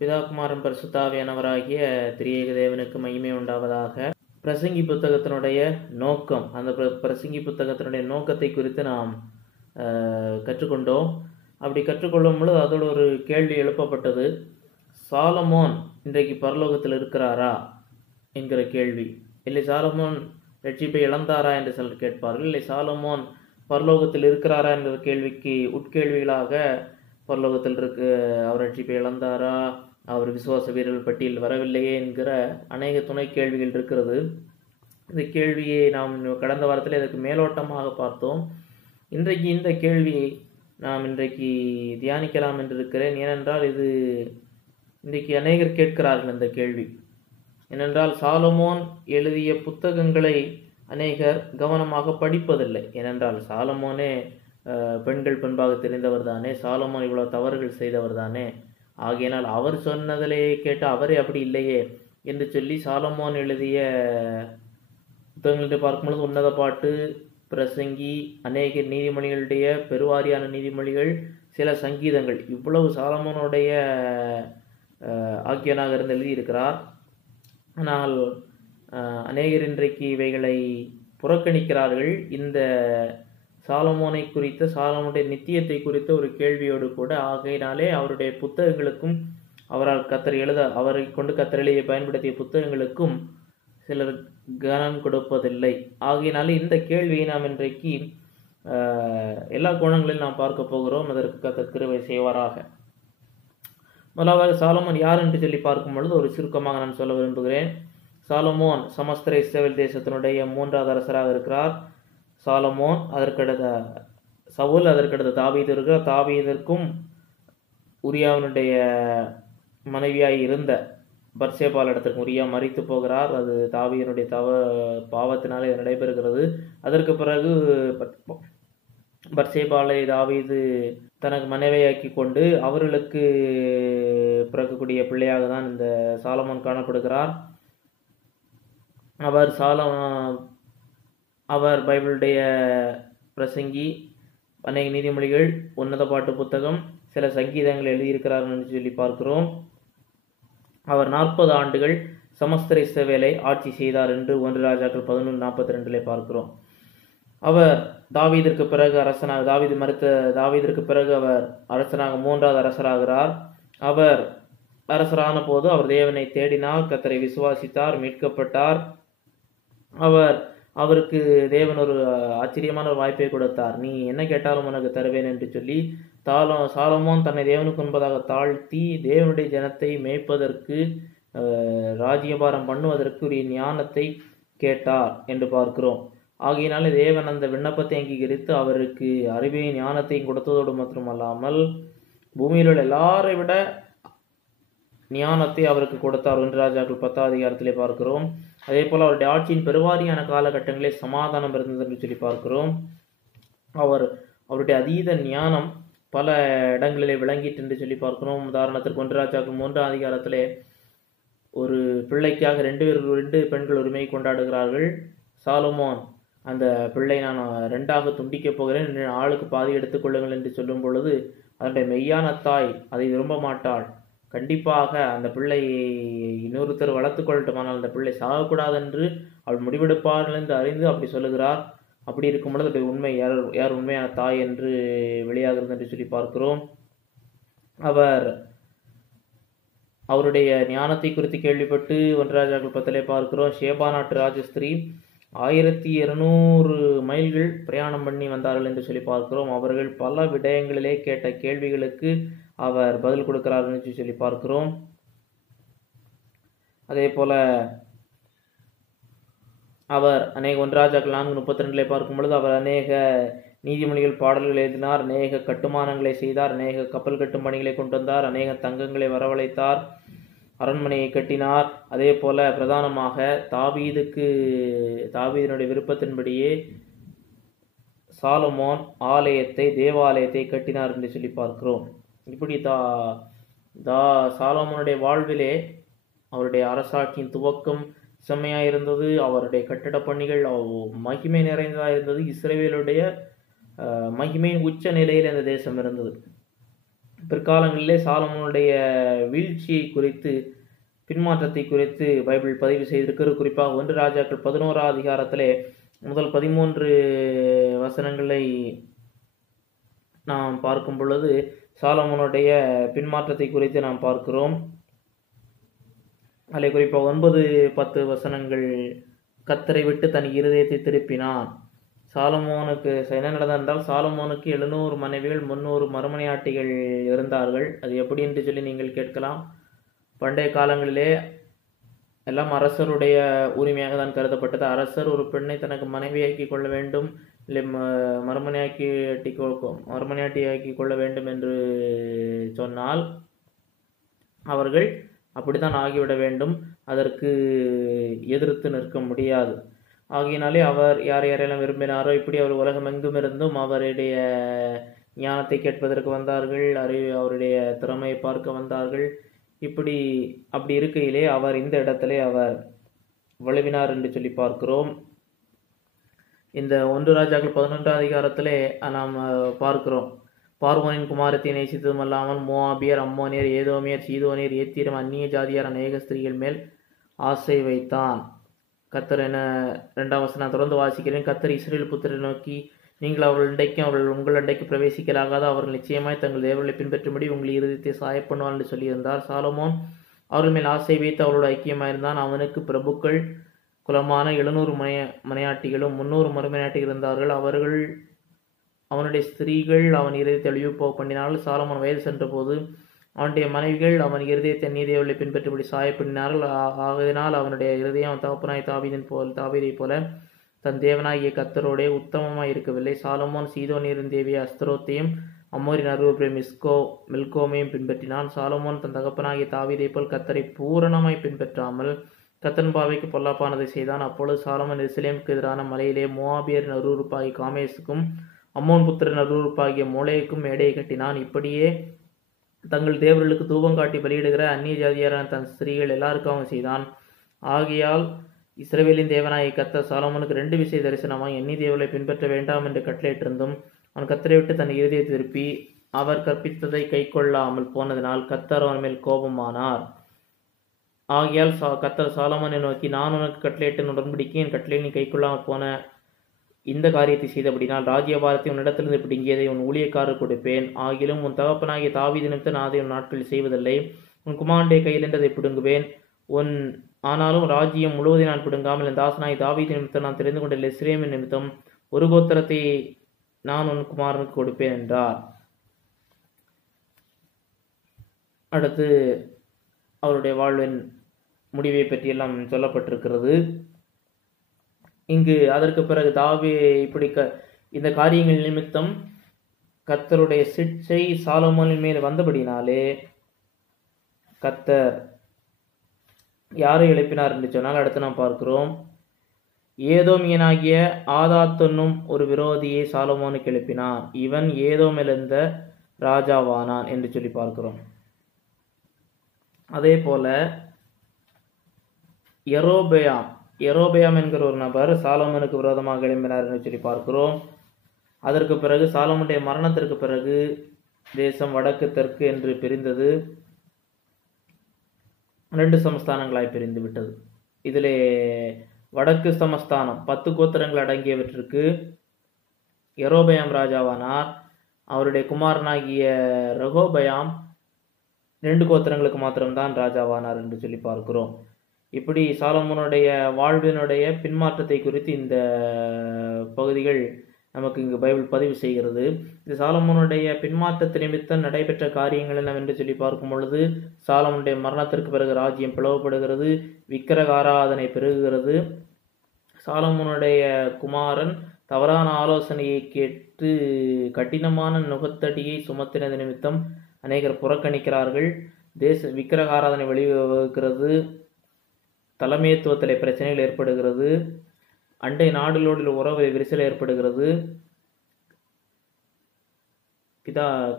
பிதாகுமாரன் பரிசுத்தாவியானவராகிய திரியேக தேவனுக்கு மகிமை உண்டாவதாக. பிரசங்கி புத்தகத்தினுடைய நோக்கம், அந்த பிரசங்கி புத்தகத்தினுடைய நோக்கத்தை குறித்து நாம் கற்றுக்கொண்டோம். அப்படி கற்றுக்கொள்ளும் பொழுது அதோடு ஒரு கேள்வி எழுப்பப்பட்டது. சாலமோன் இன்றைக்கு பரலோகத்தில் இருக்கிறாரா என்கிற கேள்வி. இல்லை சாலமோன் ரட்சிப்பை இழந்தாரா என்று சிலர் கேட்பார்கள். இல்லை சாலமோன் பரலோகத்தில் இருக்கிறாரா என்கிற கேள்விக்கு உட்கேள்விகளாக பரலோகத்தில் அவர் ரட்சிப்பை இழந்தாரா, அவர் விசுவாச வீரர்கள் பட்டியல் வரவில்லையே என்கிற அநேக துணை கேள்விகள் இருக்கிறது. இந்த கேள்வியை நாம் கடந்த வாரத்தில் இதற்கு மேலோட்டமாக பார்த்தோம். இன்றைக்கு இந்த கேள்வியை நாம் இன்றைக்கு தியானிக்கலாம் என்று இருக்கிறேன். ஏனென்றால் இது இன்றைக்கு அநேகர் கேட்கிறார்கள் இந்த கேள்வி. ஏனென்றால் சாலமோன் எழுதிய புத்தகங்களை அநேகர் கவனமாக படிப்பதில்லை. ஏனென்றால் சாலமோனே பெண்கள் பண்பாக தெரிந்தவர் தானே, சாலமோன் இவ்வளவு தவறுகள் செய்தவர் தானே, ஆகையினால் அவர் சொன்னதிலே கேட்டு அவரே அப்படி இல்லையே என்று சொல்லி சாலமோன் எழுதிய புத்தகங்களை பார்க்கும்பொழுது உன்னத பாட்டு, பிரசங்கி, அநேக நீதிமொழிகளுடைய பெருவாரியான நீதிமொழிகள், சில சங்கீதங்கள், இவ்வளவு சாலமோனுடைய ஆக்கியனாக இருந்து எழுதியிருக்கிறார். ஆனால் அநேகர் இன்றைக்கு இவைகளை புறக்கணிக்கிறார்கள். இந்த சாலமோனை குறித்த, சாலமோனுடைய நித்தியத்தை குறித்த ஒரு கேள்வியோடு கூட. ஆகையினாலே அவருடைய புத்தகங்களுக்கும், அவரால் அவரை கொண்டு கத்தர் பயன்படுத்திய புத்தகங்களுக்கும் சிலர் கனம் கொடுப்பதில்லை. ஆகையினாலே இந்த கேள்வியை நாம் இன்றைக்கு எல்லா கோணங்களிலும் நாம் பார்க்க போகிறோம். அதற்கு கத்தர் கிருபை செய்வாராக. முதலாவது சாலமோன் யார் என்று சொல்லி பார்க்கும் பொழுது ஒரு சுருக்கமாக நான் சொல்ல விரும்புகிறேன். சாலமோன் சமஸ்திர இஸ்ரவேல் தேசத்தினுடைய 3வது அரசராக இருக்கிறார். சாலமோன், அதற்கடுத்த சவுல், அதற்கடுத்த தாவீது இருக்கிறார். தாவீதற்கும் உரியாவினுடைய மனைவியாய் இருந்த பர்சேபால் இடத்திற்கு உரியா மரித்து போகிறார். அது தாவீதனுடைய பாவத்தினாலே நடைபெறுகிறது. அதற்கு பிறகு பர்சேபாலை தாவீது தனக்கு மனைவியாக்கி கொண்டு அவர்களுக்கு பிறக்கக்கூடிய பிள்ளையாக தான் இந்த சாலமோன் காணப்படுகிறார். அவர் பைபிளுடைய பிரசங்கி, அநேக நீதிமொழிகள், உன்னத பாட்டு புத்தகம், சில சங்கீதங்கள் எழுதியிருக்கிறார் என்று சொல்லி பார்க்கிறோம். அவர் 40 ஆண்டுகள் சமஸ்திர இஸ்ரவேலை ஆட்சி செய்தார் என்று 1 ராஜாக்கள் 11:42 பார்க்கிறோம். அவர் தாவீதிற்கு பிறகு தாவீதிற்கு பிறகு அவர் அரசனாக 3வது அரசராகிறார். அவர் அரசரான போது அவர் தேவனை தேடினார், கர்த்தரை விசுவாசித்தார், மீட்கப்பட்டார். அவருக்கு தேவன் ஒரு ஆச்சரியமான ஒரு வாய்ப்பை கொடுத்தார். நீ என்ன கேட்டாலும் உனக்கு தருவேன் என்று சொல்லி சாலமோன் தன்னை தேவனுக்கு முன்பதாக தாழ்த்தி தேவனுடைய ஜனத்தை மேய்ப்பதற்கு, ராஜ்யபாரம் பண்ணுவதற்கு ஒரு ஞானத்தை கேட்டார் என்று பார்க்கிறோம். ஆகையினாலே தேவன் அந்த விண்ணப்பத்தை அங்கீகரித்து அவருக்கு அறிவையும் ஞானத்தையும் கொடுத்ததோடு மாத்திரமல்லாமல் பூமியில் உள்ள எல்லாரை விட ஞானத்தை அவருக்கு கொடுத்தார். 1 ராஜாக்கள் 10வது அதிகாரத்திலே பார்க்கிறோம். அதே போல் அவருடைய ஆட்சியின் பெருவாரியான காலகட்டங்களில் சமாதானம் இருந்தது என்று சொல்லி பார்க்கிறோம். அவருடைய அதீத ஞானம் பல இடங்களிலே விளங்கிட்டு என்று சொல்லி பார்க்கிறோம். உதாரணத்திற்கு 1 ராஜாக்கள் 3வது அதிகாரத்திலே ஒரு பிள்ளைக்காக 2 பெண்கள் உரிமை கொண்டாடுகிறார்கள். சாலமோன் அந்த பிள்ளை நான் 2ஆக துண்டிக்கப் போகிறேன், ஆளுக்கு பாதி எடுத்துக்கொள்ளுங்கள் என்று சொல்லும் பொழுது அதனுடைய மெய்யான தாய் அதை விரும்ப மாட்டாள். கண்டிப்பாக அந்த பிள்ளை இன்னொருத்தர் வளர்த்து கொள்ளட்டும், ஆனால் அந்த பிள்ளை சாகக்கூடாது என்று அவள் முடிவெடுப்பார்கள் என்று அறிந்து அப்படி சொல்லுகிறார். அப்படி இருக்கும் பொழுது உண்மை யார் உண்மையான தாய் என்று வெளியாகிறது என்று சொல்லி பார்க்கிறோம். அவருடைய ஞானத்தை குறித்து கேள்விப்பட்டு 1 ராஜாக்கள் 10 பார்க்கிறோம். ஷேபா நாட்டு ராஜஸ்திரீ 1200 மைல்கள் பிரயாணம் பண்ணி வந்தார்கள் என்று சொல்லி பார்க்கிறோம். அவர்கள் பல விடயங்களிலே கேட்ட கேள்விகளுக்கு அவர் பதில் கொடுக்கிறார் என்று சொல்லி பார்க்கிறோம். அதே போல அவர் 1 ராஜாக்கள் 4:32 பார்க்கும் பொழுது அவர் அநேக நீதிமொழிகள் பாடல்கள் எழுதினார், அநேக கட்டுமானங்களை செய்தார், அநேக கப்பல் கட்டும் பணிகளை கொண்டு வந்தார், அநேக தங்கங்களை வரவழைத்தார், அரண்மனையை கட்டினார். அதே போல பிரதானமாக தாவீதினுடைய விருப்பத்தின்படியே சாலமோன் தேவாலயத்தை கட்டினார் என்று சொல்லி பார்க்கிறோம். இப்படி சாலமோனுடைய வாழ்விலே அவருடைய அரசாட்சியின் துவக்கம் செம்மையாக இருந்தது. அவருடைய கட்டட பணிகள் மகிமை நிறைந்ததாக இருந்தது. இஸ்ரவேலுடைய மகிமையின் உச்ச நிலையில் அந்த தேசம் இருந்தது. பிற்காலங்களிலே சாலமோனுடைய வீழ்ச்சியை குறித்து, பின்மாற்றத்தை குறித்து பைபிள் பதிவு செய்திருக்கிறது. குறிப்பாக 1 ராஜாக்கள் 11ஆம் அதிகாரத்திலே முதல் 13 வசனங்களை நாம் பார்க்கும் பொழுது சாலமோனுடைய பின்மாற்றத்தை குறித்து நாம் பார்க்கிறோம். அதில் குறிப்பாக 9-10 வசனங்கள், கர்த்தரை விட்டு தன் இருதயத்தை திருப்பினான். சாலமோனுக்கு என்ன நடந்ததென்றால், சாலமோனுக்கு 700 மனைவிகள் 300 மறுமனையாட்டிகள் இருந்தார்கள். அது எப்படி என்று சொல்லி நீங்கள் கேட்கலாம். பண்டைய காலங்களிலே எல்லாம் அரசருடைய உரிமையாக தான் கருதப்பட்டது. அரசர் ஒரு பெண்ணை தனக்கு மனைவியாக்கி கொள்ள வேண்டும், இல்லை மறுமனையாட்டியாக்கி கொள்ள வேண்டும் என்று சொன்னால் அவர்கள் அப்படித்தான் ஆகிவிட வேண்டும். அதற்கு எதிர்த்து நிற்க முடியாது. ஆகையினாலே அவர் யாரெல்லாம் விரும்பினாரோ இப்படி அவர் உலகமெங்கும் இருந்தும் அவருடைய ஞானத்தை கேட்பதற்கு வந்தார்கள், அவருடைய திறமையை பார்க்க வந்தார்கள். அப்படி இருக்கையிலே அவர் இந்த இடத்திலே அவர் வலுவினார் என்று சொல்லி பார்க்கிறோம். இந்த 1 ராஜாக்கள் 11ஆம் அதிகாரத்திலே நாம் பார்க்கிறோம். பார்வோனின் குமாரத்தை நேசித்ததும் அல்லாமல் மோவாபியர், அம்மோனியர், ஏதோமியர், சீதோனியர், ஏத்திரம், அந்நிய ஜாதியார் அநேக ஸ்திரீகள் மேல் ஆசை வைத்தான். கர்த்தர் என 2ஆம் வசனம் தொடர்ந்து வாசிக்கிறேன். கர்த்தர் இஸ்ரவேல் புத்திரரை நோக்கி, நீங்கள் அவர்கள் உங்கள் அண்டைக்கு பிரவேசிக்கலாகாத, அவர்கள் நிச்சயமாய் தங்கள் தேவர்களை பின்பற்றும்படி உங்கள் இருதயத்தை சாயப்பண்ணுவார் என்று சொல்லியிருந்தார். சாலமோன் அவர்கள் மேல் ஆசை வைத்து அவரோடு ஐக்கியமாயிருந்தான். அவனுக்கு பிரபுக்கள் குலமான 700 மனையாட்டிகளும் 300 மறுமனையாட்டிகள் இருந்தார்கள். அவனுடைய ஸ்திரீகள் அவன் இருதயத்தை அழிவு போக பண்ணினார்கள். சாலமோன் வயது சென்ற போது அவனுடைய மனைவிகள் அவன் இருதயத்தை நீதியவர்களை பின்பற்றும்படி சாயப்பண்ணினார்கள். ஆகையினால் அவனுடைய இருதயம் அவன் தகப்பனாய் தாவீதை போல தன் தேவனாகிய கர்த்தரோடே உத்தமமாய் இருக்கவில்லை. சாலமோன் சீதோனியரின் தேவிய அஸ்தரோத்தையும் அம்மோரின் அருவருப்பை மில்கோமையும் பின்பற்றினான். சாலமோன் தன் தகப்பனாகிய தாவீதை போல் கர்த்தரை பூரணமாய் பின்பற்றாமல் கர்த்தரின் பார்வைக்கு பொல்லாப்பானதை செய்தான். அப்பொழுது சாலமோன் எருசலேமுக்கு எதிரான மலையிலே மோவாபியரின் அருவருப்பாகிய காமேசுக்கும் அம்மோன் புத்திரன் அருவருப்பாகிய மோளேக்கும் மேடையை கட்டினான். இப்படியே தங்கள் தேவர்களுக்கு தூபம் காட்டி பலியிடுகிற அந்நிய ஜாதியாரான தன் ஸ்திரீகள் எல்லாருக்கும் அவன் செய்தான். ஆகையால் இஸ்ரவேலின் தேவனாகிய கர்த்தர் சாலமோனுக்கு 2 விசை தரிசனமாய் அந்நிய தேவர்களை பின்பற்ற வேண்டாம் என்று கட்டளையிட்டிருந்தும் அவன் கர்த்தரை விட்டு தன் இருதயத்தை திருப்பி அவர் கற்பித்ததை கை கொள்ளாமல் போனதினால் கர்த்தர் அவன் மேல் கோபமானார். ஆகையால் கர்த்தர் சாலமோனை நோக்கி, நான் உனக்கு கட்டளையிட்ட உடன்படிக்கை என் கட்டளை நீ கை கொள்ளாமல் போன இந்த காரியத்தை செய்தபடினால் ராஜ்யபாரத்தை உன்னிடத்திலிருந்து பிடுங்கியதை உன் ஊழியக்காரர் கொடுப்பேன். ஆகிலும் உன் தகப்பனாகிய தாவீது நிமித்தம் நான் அதை உன் நாட்களில் செய்வதில்லை. உன் குமாரனுடைய கையிலிருந்து அதை பிடுங்குவேன். ஆனாலும் ராஜ்யம் முழுவதும் நான் பிடுங்காமல் என் தாசனாய் தாவீது நிமித்தம் நான் தெரிந்து கொண்ட எருசலேமின் நிமித்தம் ஒரு கோத்திரத்தை நான் உன் குமாரனுக்கு கொடுப்பேன் என்றார். அடுத்து அவருடைய வாழ்வின் முடிவை பற்றியெல்லாம் சொல்லப்பட்டிருக்கிறது. இங்கு அதற்கு பிறகு இப்படி இந்த காரியங்கள் நிமித்தம் கர்த்தருடைய சிட்சை சாலமோனின் மேல் வந்தபடினாலே கர்த்தர் யாரை எழுப்பினார் என்று சொன்னால், அடுத்து நாம் பார்க்கிறோம், ஏதோமியனாகிய ஆதாத் என்னும் ஒரு விரோதியை சாலமோனுக்கு எழுப்பினார். இவன் ஏதோமிலிருந்த ராஜாவானான் என்று சொல்லி பார்க்கிறோம். அதே போல எரோபெயாம் என்கிற ஒரு நபர் சாலமோனுக்கு விரோதமாக எழுப்பினார் என்று சொல்லி பார்க்கிறோம். அதற்கு பிறகு சாலமோனுடைய மரணத்திற்கு பிறகு தேசம் வடக்கு தெற்கு என்று பிரிந்தது. 2 சமஸ்தானங்களாய் பிரிந்து விட்டது. இதிலே வடக்கு சமஸ்தானம் 10 கோத்திரங்கள் அடங்கியவற்றிற்கு எரோபெயாம் ராஜாவானார். அவருடைய குமாரனாகிய ரெகோபெயாம் 2 கோத்திரங்களுக்கு மாத்திரம்தான் ராஜாவானார் என்று சொல்லி பார்க்கிறோம். இப்படி சாலமோனுடைய வாழ்வினுடைய பின்மாற்றத்தை குறித்து இந்த பகுதிகள் நமக்கு இங்கு பைபிள் பதிவு செய்கிறது. இந்த சாலமோனுடைய பின்மாற்றத்தை நிமித்தம் நடைபெற்ற காரியங்கள் என்னவென்று சொல்லி பார்க்கும் பொழுது, சாலமோனுடைய மரணத்திற்கு பிறகு ராஜ்யம் பிளவுபடுகிறது, விக்கிரக ஆராதனை பெருகுகிறது. சாலமோனுடைய குமாரன் தவறான ஆலோசனையை கேட்டு கடினமான நுகத்தடியை சுமத்தினது நிமித்தம் அநேகர் புறக்கணிக்கிறார்கள். விக்கிரக ஆராதனை வழிவகுக்கிறது. தலைமைத்துவத்திலே பிரச்சனைகள் ஏற்படுகிறது. அண்டை நாடுகளோடு உறவு விரிசல் ஏற்படுகிறது.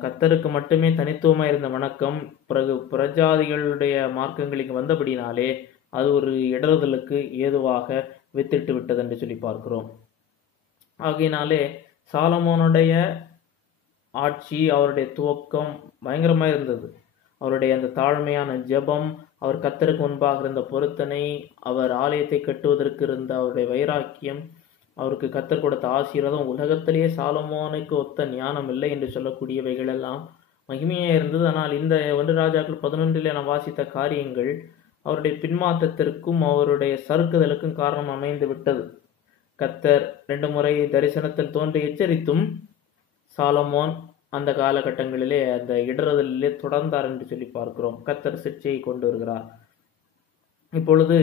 கர்த்தருக்கு மட்டுமே தனித்துவமாக இருந்த வணக்கம் பிறகு பிரஜாதிகளுடைய மார்க்கங்களுக்கு வந்தபடினாலே அது ஒரு இடறுதலுக்கு ஏதுவாக வித்திட்டு விட்டது என்று சொல்லி பார்க்கிறோம். ஆகையினாலே சாலமோனுடைய ஆட்சி, அவருடைய துவக்கம் பயங்கரமாக இருந்தது. அவருடைய அந்த தாழ்மையான ஜெபம், அவர் கர்த்தருக்கு முன்பாக இருந்த பொருத்தனை, அவர் ஆலயத்தை கட்டுவதற்கு இருந்த அவருடைய வைராக்கியம், அவருக்கு கர்த்தர் கொடுத்த ஆசீர்வாதம், உலகத்திலேயே சாலமோனுக்கு ஒத்த ஞானம் இல்லை என்று சொல்லக்கூடியவைகள் எல்லாம் மகிமையாக இருந்தது. ஆனால் இந்த 1 ராஜாக்கள் 11 நாம் வாசித்த காரியங்கள் அவருடைய பின்மாற்றத்திற்கும் அவருடைய சறுக்குதலுக்கும் காரணம் அமைந்து விட்டது. கர்த்தர் 2 முறை தரிசனத்தில் தோன்றி எச்சரித்தும் சாலமோன் அந்த காலகட்டங்களிலே அந்த இடறுதலிலே தொடர்ந்தார் என்று சொல்லி பார்க்கிறோம். கர்த்தர் சிட்சையை கொண்டு வருகிறார். இப்பொழுது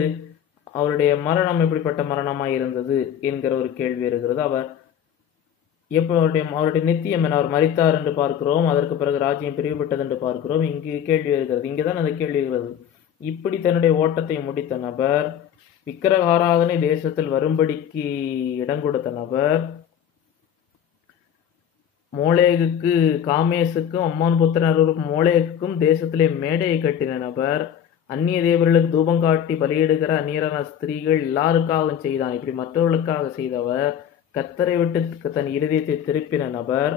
அவருடைய மரணம் எப்படிப்பட்ட மரணமாய் இருந்தது என்கிற ஒரு கேள்வி இருக்கிறது. அவர் எப்போ அவருடைய நித்தியம் என அவர் மரித்தார் என்று பார்க்கிறோம். அதற்கு பிறகு ராஜ்யம் பிரிவுபட்டது என்று பார்க்கிறோம். இங்கு கேள்வி இருக்கிறது. இங்கே தான் அந்த கேள்வி இருக்கிறது. இப்படி தன்னுடைய ஓட்டத்தை முடித்த நபர், விக்கிரக ஆராதனை தேசத்தில் வரும்படிக்கு இடம் கொடுத்த நபர், மோளேகுக்கு காமேசுக்கும் அம்மான் புத்திரர் மோளேகுக்கும் தேசத்திலே மேடையை கட்டின நபர், அந்நிய தேவர்களுக்கு தூபம் காட்டி பலியிடுகிற அந்நியரான ஸ்திரீகள் எல்லாருக்காகவும் செய்தான். இப்படி மற்றவர்களுக்காக செய்தவர், கர்த்தரை விட்டு தன் இருதயத்தை திருப்பின நபர்,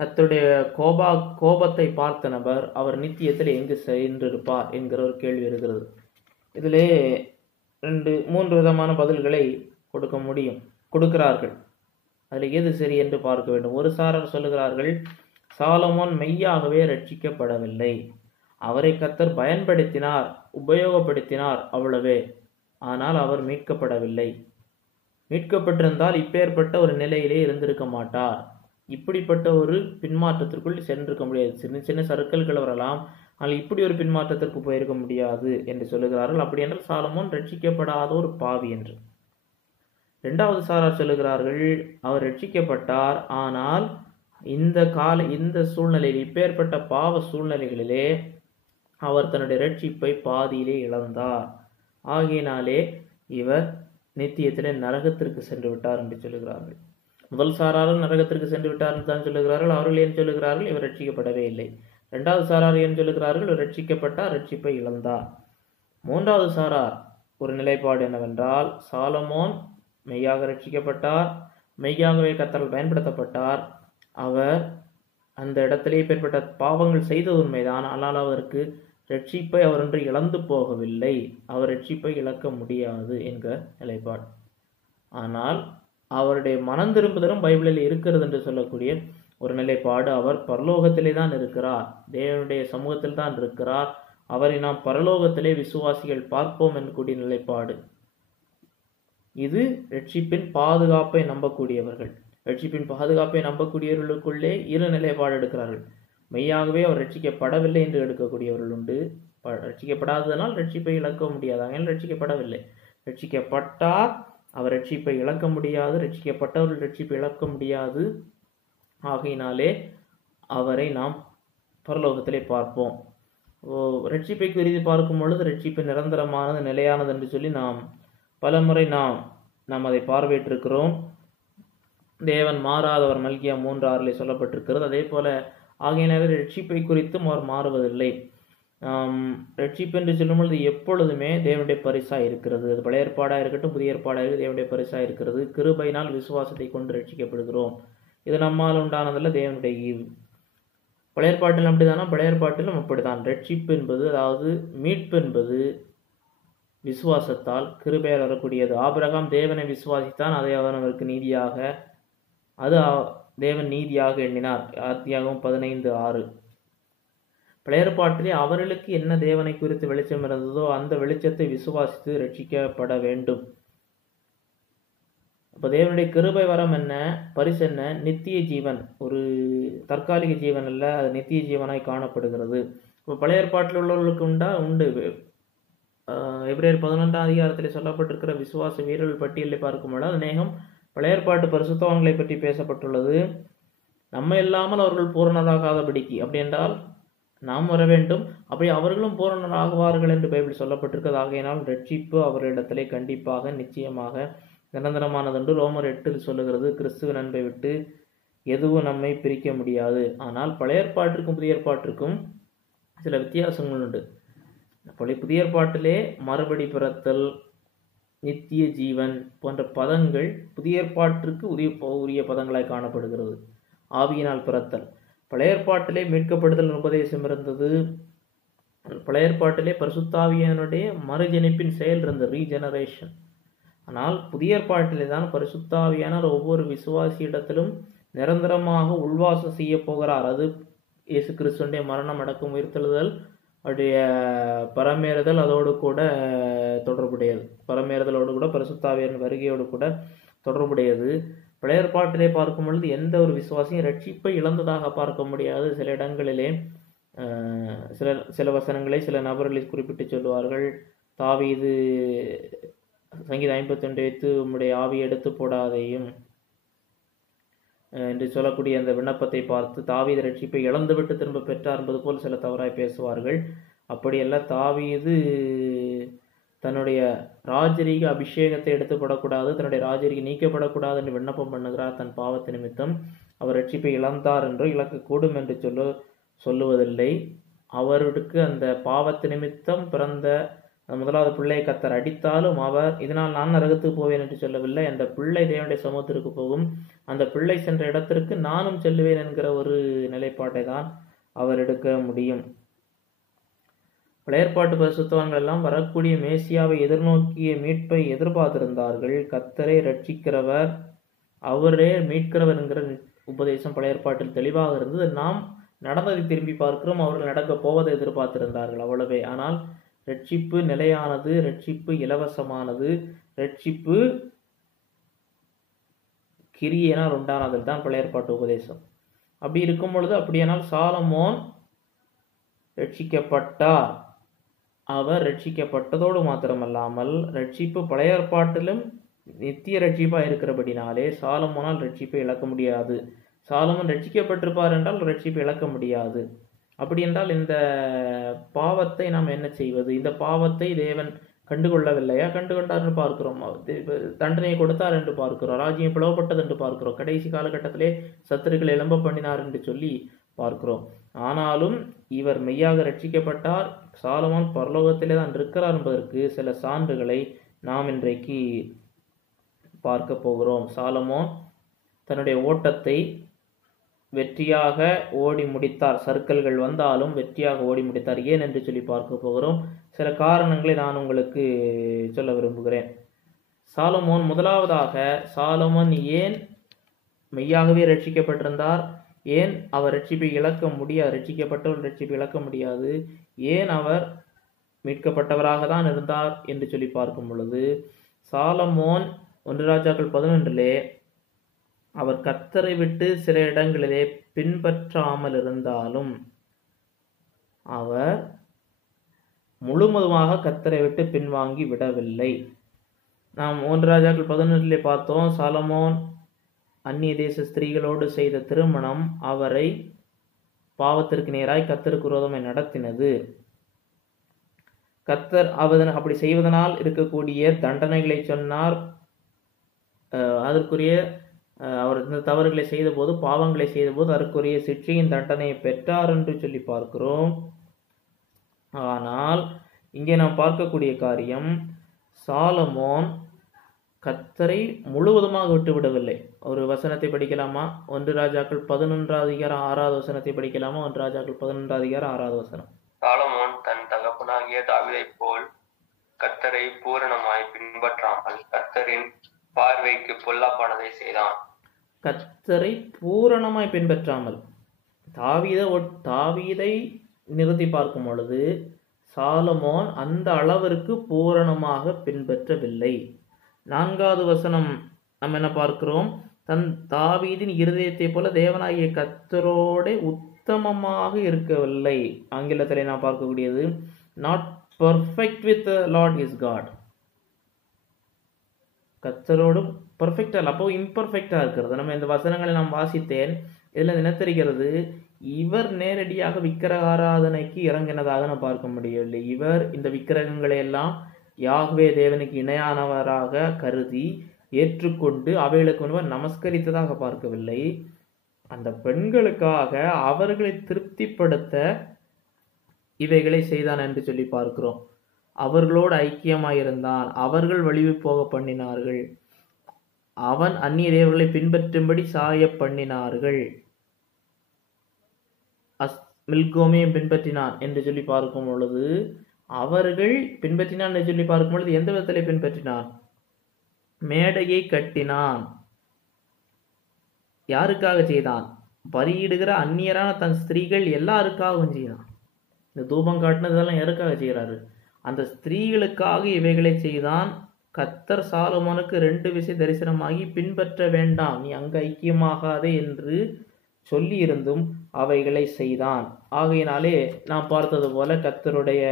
கர்த்தருடைய கோபத்தை பார்த்த நபர், அவர் நித்தியத்தில் எங்கு சென்றிருப்பார் என்கிற ஒரு கேள்வி இருக்கிறது. இதிலே 3 விதமான பதில்களை கொடுக்கிறார்கள். அதில் எது சரி என்று பார்க்க வேண்டும். ஒரு சாரர் சொல்லுகிறார்கள், சாலமோன் மெய்யாகவே ரட்சிக்கப்படவில்லை, அவரை கர்த்தர் பயன்படுத்தினார், உபயோகப்படுத்தினார், அவ்வளவே. ஆனால் அவர் மீட்கப்படவில்லை. மீட்கப்பட்டிருந்தால் இப்பேற்பட்ட ஒரு நிலையிலே இருந்திருக்க மாட்டார். இப்படிப்பட்ட ஒரு பின்மாற்றத்திற்குள் சென்றிருக்க முடியாது. சின்ன சின்ன சறுக்கல்கள் வரலாம், ஆனால் இப்படி ஒரு பின்மாற்றத்திற்கு போயிருக்க முடியாது என்று சொல்லுகிறார்கள். அப்படி என்றால் சாலமோன் ரட்சிக்கப்படாத ஒரு பாவி என்று. 2வது சாரார் சொல்லுகிறார்கள், அவர் ரட்சிக்கப்பட்டார், ஆனால் இந்த சூழ்நிலையில், இப்பேற்பட்ட பாவ சூழ்நிலைகளிலே அவர் தன்னுடைய ரட்சிப்பை பாதியிலே இழந்தார். ஆகையினாலே இவர் நித்தியத்திலே நரகத்திற்கு சென்று விட்டார் என்று சொல்லுகிறார்கள். முதல் சாராரும் நரகத்திற்கு சென்று விட்டார் என்று தான் சொல்லுகிறார்கள். அவர்கள் ஏன் சொல்லுகிறார்கள்? இவர் ரட்சிக்கப்படவே இல்லை. 2வது சாரார் ஏன் சொல்லுகிறார்கள்? இவர் ரட்சிக்கப்பட்டார், ரட்சிப்பை இழந்தார். 3வது சாரார் ஒரு நிலைப்பாடு என்னவென்றால், சாலமோன் மெய்யாக ரட்சிக்கப்பட்டார், மெய்யாகவே கர்த்தரால் பயன்படுத்தப்பட்டார், அவர் அந்த இடத்திலே ஏற்பட்ட பாவங்கள் செய்தது உண்மைதான், ஆனால் அவருக்கு ரட்சிப்பை அவர் என்று இழந்து போகவில்லை, அவர் ரட்சிப்பை இழக்க முடியாது என்கிற நிலைப்பாடு. ஆனால் அவருடைய மனம் திரும்புதலும் பைபிளில் இருக்கிறது என்று சொல்லக்கூடிய ஒரு நிலைப்பாடு. அவர் பரலோகத்திலே தான் இருக்கிறார், தேவனுடைய சமூகத்தில் தான் இருக்கிறார், அவரை நாம் பரலோகத்திலே விசுவாசிகள் பார்ப்போம் என்கூடிய நிலைப்பாடு. இது ரட்சிப்பின் பாதுகாப்பை நம்பக்கூடியவர்கள். ரட்சிப்பின் பாதுகாப்பை நம்பக்கூடியவர்களுக்குள்ளே 2 நிலைப்பாடு எடுக்கிறார்கள். மெய்யாகவே அவர் ரட்சிக்கப்படவில்லை என்று எடுக்கக்கூடியவர்கள் உண்டு. ரட்சிக்கப்படாததனால் ரட்சிப்பை இழக்க முடியாது, ஆனால் ரட்சிக்கப்படவில்லை. ரட்சிக்கப்பட்டார், அவர் ரட்சிப்பை இழக்க முடியாது, ரட்சிக்கப்பட்டவர்கள் ரட்சிப்பை இழக்க முடியாது. ஆகையினாலே அவரை நாம் பரலோகத்திலே பார்ப்போம். ரட்சிப்பை குறித்து பார்க்கும் பொழுது ரட்சிப்பு நிரந்தரமானது, நிலையானது என்று சொல்லி நாம் பலமுறை நாம் அதை பார்வையிட்டிருக்கிறோம். தேவன் மாறாதவர், மல்கியா 3:6 சொல்லப்பட்டிருக்கிறது. அதே போல ஆகையினாலே ரட்சிப்பை குறித்தும் அவர் மாறுவதில்லை. ரட்சிப்பு என்று சொல்லும் பொழுது எப்பொழுதுமே தேவனுடைய பரிசாக இருக்கிறது. அது பழைய ஏற்பாடாக இருக்கட்டும், புதிய ஏற்பாடாக தேவனுடைய பரிசாக இருக்கிறது. கிருபையினால் விசுவாசத்தை கொண்டு ரட்சிக்கப்படுகிறோம். இது நம்மால் உண்டானதல்ல, தேவனுடைய ஈவு. பழைய ஏற்பாட்டில் அப்படிதானா? பழைய ஏற்பாட்டிலும் அப்படித்தான். ரட்சிப்பு என்பது, அதாவது மீட்பு என்பது விசுவாசத்தால் கிருபையால் வரக்கூடியது. ஆபிரகாம் தேவனை விசுவாசித்தான், அதை அவனுக்கு நீதியாக, அது தேவன் நீதியாக எண்ணினார். ஆதியாகமம் 15:6. பழைய ஏற்பாட்டிலே அவர்களுக்கு என்ன தேவனை குறித்து வெளிச்சம் இருந்ததோ அந்த வெளிச்சத்தை விசுவாசித்து ரட்சிக்கப்பட வேண்டும். அப்போ தேவனுடைய கிருபை வரம் என்ன, பரிசு என்ன? நித்திய ஜீவன். ஒரு தற்காலிக ஜீவன் அல்ல, அது நித்திய ஜீவனாய் காணப்படுகிறது. இப்போ பழைய ஏற்பாட்டில் உள்ளவர்களுக்கு உண்டு. எபிரேயர் 11 சொல்லப்பட்டிருக்கிற விசுவாச வீரர்கள் பட்டியலை பார்க்கும்போது அநேகம் பழைய ஏற்பாட்டு பரிசுத்தவான்களை பற்றி பேசப்பட்டுள்ளது. நம்ம இல்லாமல் அவர்கள் பூரணராகாதபடிக்கு, அப்படி என்றால் நாம் வர வேண்டும், அப்படி அவர்களும் பூரணராகுவார்கள் என்று பைபிள் சொல்லப்பட்டிருக்கிறது. ஆகையினால் ரட்சிப்பு அவர்களிடத்திலே கண்டிப்பாக நிச்சயமாக நிரந்தரமானது என்று ரோமர் 8 சொல்லுகிறது. கிறிஸ்துவின் அன்பை விட்டு எதுவும் நம்மை பிரிக்க முடியாது. ஆனால் பழைய ஏற்பாட்டிற்கும் புதிய ஏற்பாட்டிற்கும் சில வித்தியாசங்கள் உண்டு. புதிய ஏற்பாட்டிலே மறுபடி பிறத்தல், நித்திய ஜீவன் போன்ற பதங்கள் புதிய ஏற்பாட்டிற்கு உரிய பதங்களாய் காணப்படுகிறது. ஆவியினால் பிறத்தல். பழைய ஏற்பாட்டிலே மீட்கப்படுதல் உபதேசம் இருந்தது. பழைய ஏற்பாட்டிலே பரிசுத்தாவியனுடைய மறுஜனிப்பின் செயல் இருந்தது, ரீஜெனரேஷன். ஆனால் புதிய ஏற்பாட்டிலே தான் பரிசுத்தாவியானவர் ஒவ்வொரு விசுவாசியிடத்திலும் நிரந்தரமாக உள்வாசம் செய்ய போகிறார். அது இயேசு கிறிஸ்துடைய மரணம், அடக்கம், உயிர்த்தெழுதல், அவருடைய பரமேறுதல் அதோடு கூட தொடர்புடையது. பரமேறுதலோடு கூட பரிசுத்தாவியன் வருகையோடு கூட தொடர்புடையது. பழைய ஏற்பாட்டிலே பார்க்கும் பொழுது எந்த ஒரு விசுவாசியும் ரட்சிப்பை இழந்ததாக பார்க்க முடியாது. சில இடங்களிலே சில வசனங்களை சில நபர்களை குறிப்பிட்டு சொல்லுவார்கள். தாவீது சங்கீதம் 52 வைத்து உம்முடைய ஆவி எடுத்து போடாதையும் என்று சொல்லக்கூடிய அந்த விண்ணப்பத்தை பார்த்து தாவீது ரட்சிப்பை இழந்துவிட்டு திரும்ப பெற்றார் என்பது போல் சில தவறாய் பேசுவார்கள். அப்படியல்ல, தாவீது தன்னுடைய ராஜரீக அபிஷேகத்தை எடுத்துப்படக்கூடாது, தன்னுடைய ராஜரீகம் நீக்கப்படக்கூடாது என்று விண்ணப்பம் பண்ணுகிறார். தன் பாவத்து நிமித்தம் அவர் ரட்சிப்பை இழந்தார் என்று இழக்கக்கூடும் என்று சொல்லுவதில்லை. அவருக்கு அந்த பாவத்து நிமித்தம் பிறந்த முதலாவது பிள்ளையை கர்த்தர் அடித்தாலும் அவர் இதனால் நான் நரகத்துக்கு போவேன் என்று சொல்லவில்லை. அந்த பிள்ளை தேவனுடைய சமூகத்திற்கு போகும், அந்த பிள்ளை சென்ற இடத்திற்கு நானும் செல்லுவேன் என்கிற ஒரு நிலைப்பாட்டை தான் அவர் எடுக்க முடியும். பழைய ஏற்பாட்டு பரிசுத்தவான்கள் எல்லாம் வரக்கூடிய மேசியாவை எதிர்நோக்கிய மீட்பை எதிர்பார்த்திருந்தார்கள். கர்த்தரை ரட்சிக்கிறவர், அவரே மீட்கிறவர் என்கிற உபதேசம் பழைய ஏற்பாட்டில் தெளிவாக இருந்தது. நாம் நடந்ததை திரும்பி பார்க்கிறோம். அவர்கள் நடக்க போவதை எதிர்பார்த்திருந்தார்கள், அவ்வளவே. ஆனால் ரட்சிப்பு நிலையானது, ரட்சிப்பு இலவசமானது, ரட்சிப்பு கிரியையினால் உண்டானதில் தான் பழைய ஏற்பாட்டு உபதேசம். அப்படி இருக்கும் பொழுது, அப்படியானால் சாலமோன் ரட்சிக்கப்பட்டார். அவர் ரட்சிக்கப்பட்டதோடு மாத்திரமல்லாமல் ரட்சிப்பு பழைய ஏற்பாட்டிலும் நித்திய ரட்சிப்பாக இருக்கிறபடினாலே சாலமோனால் ரட்சிப்பை இழக்க முடியாது. சாலமோன் ரட்சிக்கப்பட்டிருப்பார் என்றால் ரட்சிப்பை இழக்க முடியாது. அப்படி என்றால் இந்த பாவத்தை நாம் என்ன செய்வது? இந்த பாவத்தை தேவன் கண்டுகொள்ளவில்லையா? கண்டுகொண்டார் என்று பார்க்கிறோம். தண்டனையை கொடுத்தார் என்று பார்க்கிறோம். ராஜ்யம் பிளவுபட்டது என்று பார்க்கிறோம். கடைசி காலகட்டத்திலே சத்துருக்களை எழும்ப பண்ணினார் என்று சொல்லி பார்க்கிறோம். ஆனாலும் இவர் மெய்யாக ரட்சிக்கப்பட்டார், சாலமோன் பரலோகத்திலே தான் இருக்கிறார் என்பதற்கு சில சான்றுகளை நாம் இன்றைக்கு பார்க்க போகிறோம். சாலமோன் தன்னுடைய ஓட்டத்தை வெற்றியாக ஓடி முடித்தார். சர்க்கல்கள் வந்தாலும் வெற்றியாக ஓடி முடித்தார். ஏன் என்று சொல்லி பார்க்க போகிறோம். சில காரணங்களை நான் உங்களுக்கு சொல்ல விரும்புகிறேன். சாலமோன், முதலாவதாக சாலமோன் ஏன் மெய்யாகவே ரட்சிக்கப்பட்டிருந்தார்? ஏன் அவர் ரட்சிப்பை இழக்க முடியாது? ரட்சிக்கப்பட்டவர் ரட்சிப்பை இழக்க முடியாது. ஏன் அவர் மீட்கப்பட்டவராக தான் இருந்தார் என்று சொல்லி பார்க்கும் பொழுது, சாலமோன் 1 ராஜாக்கள் 11 அவர் கர்த்தரை விட்டு சில இடங்களிலே பின்பற்றாமல் இருந்தாலும் அவர் முழுவதுமாக கர்த்தரை விட்டு பின்வாங்கி விடவில்லை. நாம் 1 ராஜாக்கள் 11 பார்த்தோம். சாலமோன் அந்நிய தேச ஸ்திரீகளோடு செய்த திருமணம் அவரை பாவத்திற்கு நேராய் கர்த்தருக்கு விரோதமாய் நடத்தினது. கர்த்தர் அப்படி செய்வதனால் இருக்கக்கூடிய தண்டனைகளை சொன்னார். அதற்குரிய அவர் இந்த தவறுகளை செய்த போது, பாவங்களை செய்த போது அதற்குரிய சிக்ஷையின் தண்டனையை பெற்றார் என்று சொல்லி பார்க்கிறோம். ஆனால் இங்கே நாம் பார்க்கக்கூடிய காரியம், சாலமோன் கர்த்தரை முழுவதுமாக விட்டுவிடவில்லை. ஒரு வசனத்தை படிக்கலாமா? 1 ராஜாக்கள் 11 அதிகாரம் 6வது வசனத்தை படிக்கலாமா? 1 ராஜாக்கள் 11 அதிகாரம் 6வது வசனம். சாலமோன் தன் தகப்பனாகிய தாவீதைப் போல் கர்த்தரை பூரணமாய் பின்பற்றாமல் கர்த்தரின் பார்வைக்கு பொல்லாப்பானதை செய்தான். கர்த்தரை பூரணமாய் பின்பற்றாமல், தாவீதை நிறுத்தி பார்க்கும் பொழுது சாலமோன் அந்த அளவிற்கு பூரணமாக பின்பற்றவில்லை. 4வது வசனம் நம்ம என்ன பார்க்கிறோம்? தன் தாவீதின் இருதயத்தை போல தேவனாகிய கர்த்தரோட உத்தமமாக இருக்கவில்லை. ஆங்கிலத்தில் நான் பார்க்கக்கூடியது not perfect with Lord is God. கர்த்தரோடு பர்ஃபெக்டா இல்லை, அப்போ இம்பர்ஃபெக்டா இருக்கிறது. நம்ம இந்த வசனங்களை நாம் வாசித்தேன். இதில் என்ன தெரிகிறது? இவர் நேரடியாக விக்கிரக ஆராதனைக்கு இறங்கினதாக நான் பார்க்க முடியவில்லை. இவர் இந்த விக்கிரகங்களை எல்லாம் யாஹ்வே தேவனுக்கு இணையானவராக கருதி ஏற்றுக்கொண்டு அவைகளுக்கு முன்பாக நமஸ்கரித்ததாக பார்க்கவில்லை. அந்த பெண்களுக்காக அவர்களை திருப்திப்படுத்த இவைகளை செய்தான் என்று சொல்லி பார்க்கிறோம். அவர்களோடு ஐக்கியமாயிருந்தான். அவர்கள் வழிவு போக பண்ணினார்கள். அவன் அந்நிய தேவர்களை பின்பற்றும்படி சாய பண்ணினார்கள். மில்கோமையும் பின்பற்றினான் என்று சொல்லி பார்க்கும் பொழுது, அவர்கள் பின்பற்றினான் என்று சொல்லி பார்க்கும் பொழுது எந்த விதத்திலே பின்பற்றினான்? மேடையை கட்டினான். யாருக்காக செய்தான்? பலியிடுகிற அந்நியரான தன் ஸ்திரீகள் எல்லாருக்காகவும் செய்தான். இந்த தூபம் காட்டினதெல்லாம் யாருக்காக செய்கிறாரு? அந்த ஸ்திரீகளுக்காக இவைகளை செய்தான். கர்த்தர் சாலமோனுக்கு 2 விஷயம் தரிசனமாகி, பின்பற்ற வேண்டாம், நீ அங்கு ஐக்கியமாகாதே என்று சொல்லி இருந்தும் அவைகளை செய்தான். ஆகையினாலே நாம் பார்த்தது போல கர்த்தருடைய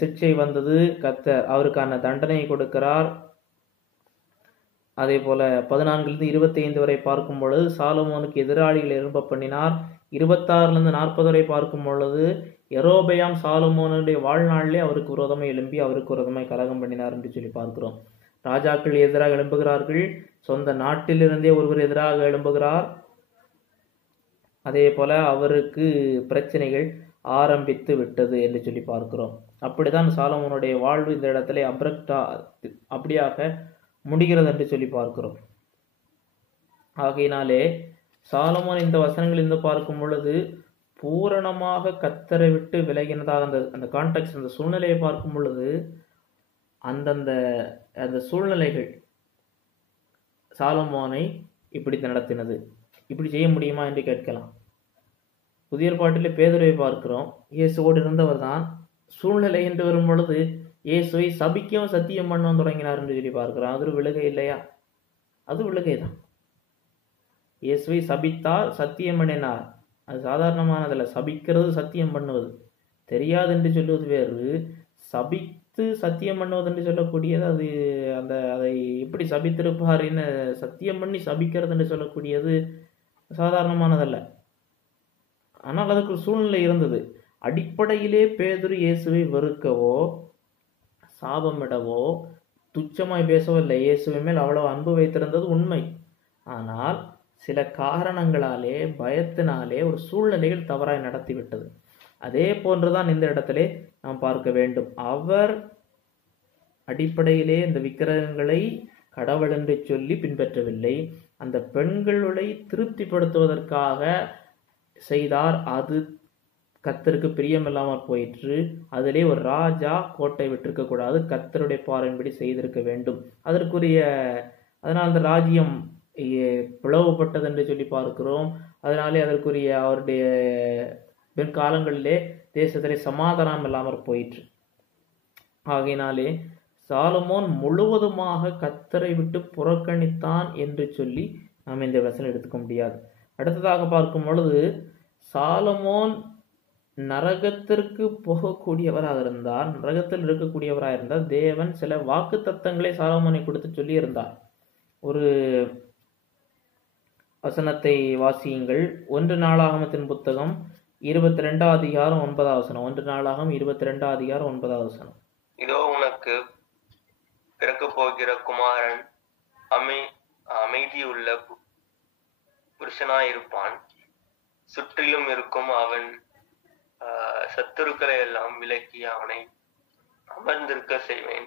சிக்ஷை வந்தது. கர்த்தர் அவருக்கான தண்டனை கொடுக்கிறார். அதே போல 14 25 வரை பார்க்கும் பொழுது சாலமோனுக்கு எதிராளிகளை எழும்ப பண்ணினார். 26 40 வரை பார்க்கும் பொழுது யெரொபெயாம் சாலமோனுடைய வாழ்நாளிலே அவருக்கு விரோதமாக எழும்பி அவருக்கு விரோதமாக கலகம் பண்ணினார் என்று சொல்லி பார்க்கிறோம். ராஜாக்கள் எதிராக எழும்புகிறார்கள். சொந்த நாட்டிலிருந்தே ஒருவர் எதிராக எழும்புகிறார். அதே போல அவருக்கு பிரச்சனைகள் ஆரம்பித்து விட்டது என்று சொல்லி பார்க்கிறோம். அப்படிதான் சாலமோனுடைய வாழ்வு இந்த இடத்துல அப்படியாக முடிகிறது என்று சொல்லி பார்க்கிறோம். ஆகையினாலே சாலமோன் இந்த வசனங்களிலிருந்து பார்க்கும் பொழுது பூரணமாக கர்த்தரை விட்டு விலகினதாக அந்த கான்டெக்ட், அந்த சூழ்நிலையை பார்க்கும் பொழுது அந்த சூழ்நிலைகள் சாலமோனை இப்படி நடத்தினது. இப்படி செய்ய முடியுமா என்று கேட்கலாம். புதிய ஏற்பாட்டிலே பேதுருவை பார்க்கிறோம். இயேசுவோடு இருந்தவர் தான். சூழ்நிலை என்று வரும் பொழுது இயேசுவை சபிக்கவும் சத்தியம் பண்ணவும் தொடங்கினார் என்று சொல்லி பார்க்கிறோம். அது விழுகை இல்லையா? அது விழுகை தான். இயேசுவை சபித்தால் சத்தியம் பண்ணினார். அது சாதாரணமானதில்ல. சபிக்கிறது சத்தியம் பண்ணுவது தெரியாது என்று சொல்வது வேறு, சபித்து சத்தியம் பண்ணுவது என்று சொல்லக்கூடியது அது அதை எப்படி சபித்திருப்பாருன்னு சத்தியம் பண்ணி சபிக்கிறது என்று சொல்லக்கூடியது சாதாரணமானதல்ல. ஆனால் அதுக்கு ஒரு சூழ்நிலை இருந்தது. அடிப்படையிலே பேதுரு இயேசுவை வெறுக்கவோ சாபமிடவோ துச்சமாய் பேசவோ இல்லை. இயேசுவை மேல் அவ்வளவு அன்பு வைத்திருந்தது உண்மை. ஆனால் சில காரணங்களாலே, பயத்தினாலே ஒரு சூழ்நிலைகள் தவறாய் நடத்திவிட்டது. அதே போன்றுதான் இந்த இடத்திலே நாம் பார்க்க வேண்டும். அவர் அடிப்படையிலே இந்த விக்கிரகங்களை கடவுள் என்று சொல்லி பின்பற்றவில்லை. அந்த பெண்களை திருப்திப்படுத்துவதற்காக செய்தார். அது கர்த்தருக்கு பிரியமில்லாமல் போயிற்று. அதிலே ஒரு ராஜா கோட்டை விட்டிருக்க கூடாது. கர்த்தருடைய பார்வையின்படி செய்திருக்க வேண்டும். அதனால் அந்த ராஜ்யம் பிளவுபட்டது என்று சொல்லி பார்க்கிறோம். அதனாலே அதற்குரிய அவருடைய பிற்காலங்களிலே தேசத்திலே சமாதானம் இல்லாமல் போயிற்று. ஆகையினாலே சாலமோன் முழுவதுமாக கர்த்தரை விட்டு புறக்கணித்தான் என்று சொல்லி நாம் இந்த வசனம் எடுத்துக்க முடியாது. அடுத்ததாக பார்க்கும் பொழுது சாலமோன் நரகத்திற்கு போகக்கூடியவராக இருந்தார். நரகத்தில் இருக்கக்கூடியவராக இருந்தால் தேவன் சில வாக்கு தத்தங்களை சாலமோனை கொடுத்து சொல்லி இருந்தார். ஒரு வசனத்தை வாசியுங்கள். 1 நாளாகமத்தின் புத்தகம் 22 அதிகாரம் 9 வசனம். 1 நாளாகம் 22 அதிகாரம் 9 வசனம். இதோ உனக்கு பிறக்க போகிற குமாரன் அமைதியுள்ள புருஷனாயிருப்பான். சுற்றிலும் இருக்கும் அவன் சத்துருக்களை எல்லாம் விலக்கி அவனை அமர்ந்திருக்க செய்வேன்.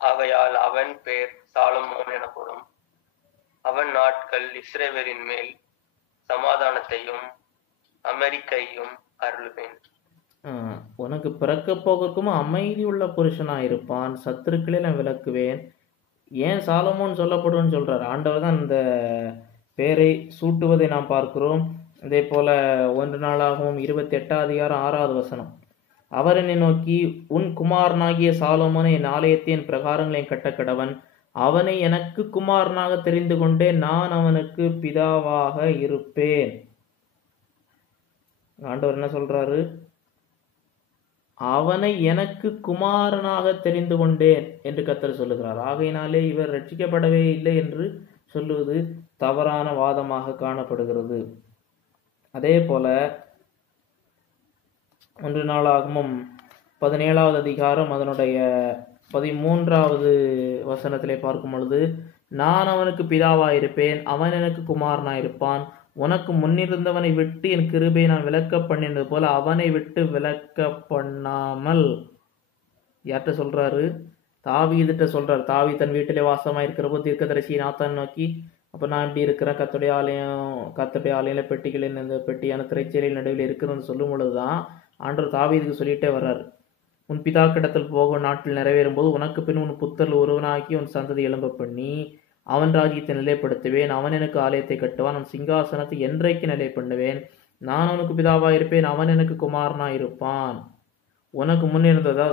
ஆகையால் அவன் பேர் சாலமோன் எனப்படும். அவன் நாட்கள் இஸ்ரவேலின் மேல் சமாதானத்தையும் அமெரிக்கையும் அருள்வேன். உனக்கு பிறக்க போகிறக்கும் அமைதி உள்ள புருஷனாயிருப்பான், சத்துருக்களை நான் விலக்குவேன். ஏன் சாலமோன் சொல்லப்படுன்னு சொல்றார்? ஆண்டவர் தான் இந்த பெயரை சூட்டுவதை நாம் பார்க்கிறோம். அதே போல 1 நாளாகவும் 28 அதிகாரம் 6 வசனம். அவர் என்னை நோக்கி, உன் குமாரனாகிய சாலமோனை என் ஆலயத்தை என் பிரகாரங்களையும் கட்டக்கடவன். அவனை எனக்கு குமாரனாக தெரிந்து கொண்டே நான் அவனுக்கு பிதாவாக இருப்பேன். ஆண்டவர் என்ன சொல்றாரு? அவனை எனக்கு குமாரனாக தெரிந்து கொண்டேன் என்று கர்த்தர் சொல்லுகிறார். ஆகையினாலே இவர் ரட்சிக்கப்படவே இல்லை என்று சொல்லுவது தவறான வாதமாக காணப்படுகிறது. அதே போல 1 நாளாகமும் 17 அதிகாரம் அதனுடைய 13 வசனத்திலே பார்க்கும் பொழுது, நான் அவனுக்கு பிதாவாயிருப்பேன், அவன் எனக்கு குமாரனாயிருப்பான். உனக்கு முன்னிருந்தவனை விட்டு என் கிருபையை நான் விலக்க பண்ணினது போல அவனை விட்டு விலக்க பண்ணாமல். யார்கிட்ட சொல்றாரு? தாவீதுட்ட சொல்றாரு. தாவீது தன் வீட்டிலே வாசமாக இருக்கிற போது தீர்க்கதரிசி நாத்தான் நோக்கி, அப்போ நான் இப்படி இருக்கிறேன், கர்த்தருடைய ஆலயம் பெட்டிகளின் இந்த பெட்டியான திரைச்சீலையின் நடுவில் இருக்கிறதுன்னு சொல்லும் பொழுது தான் ஆண்டவர் தாவீதுக்கு சொல்லிட்டே வர்றாரு, உன் பிதாக்கிடத்தில் போகும் நாட்டில் நிறைவேறும் போது உனக்கு பின் உன் புத்தரில் ஒருவனாக்கி உன் சந்ததி எழும்ப பண்ணி அவன் ராஜ்யத்தை நிலைப்படுத்துவேன். அவன் எனக்கு ஆலயத்தை கட்டுவான். அவன் சிங்காசனத்தை என்றைக்கு நிலை பண்ணுவேன். நான் அவனுக்கு பிதாவாக இருப்பேன், அவன் எனக்கு குமாரனாக இருப்பான். உனக்கு முன் இருந்ததா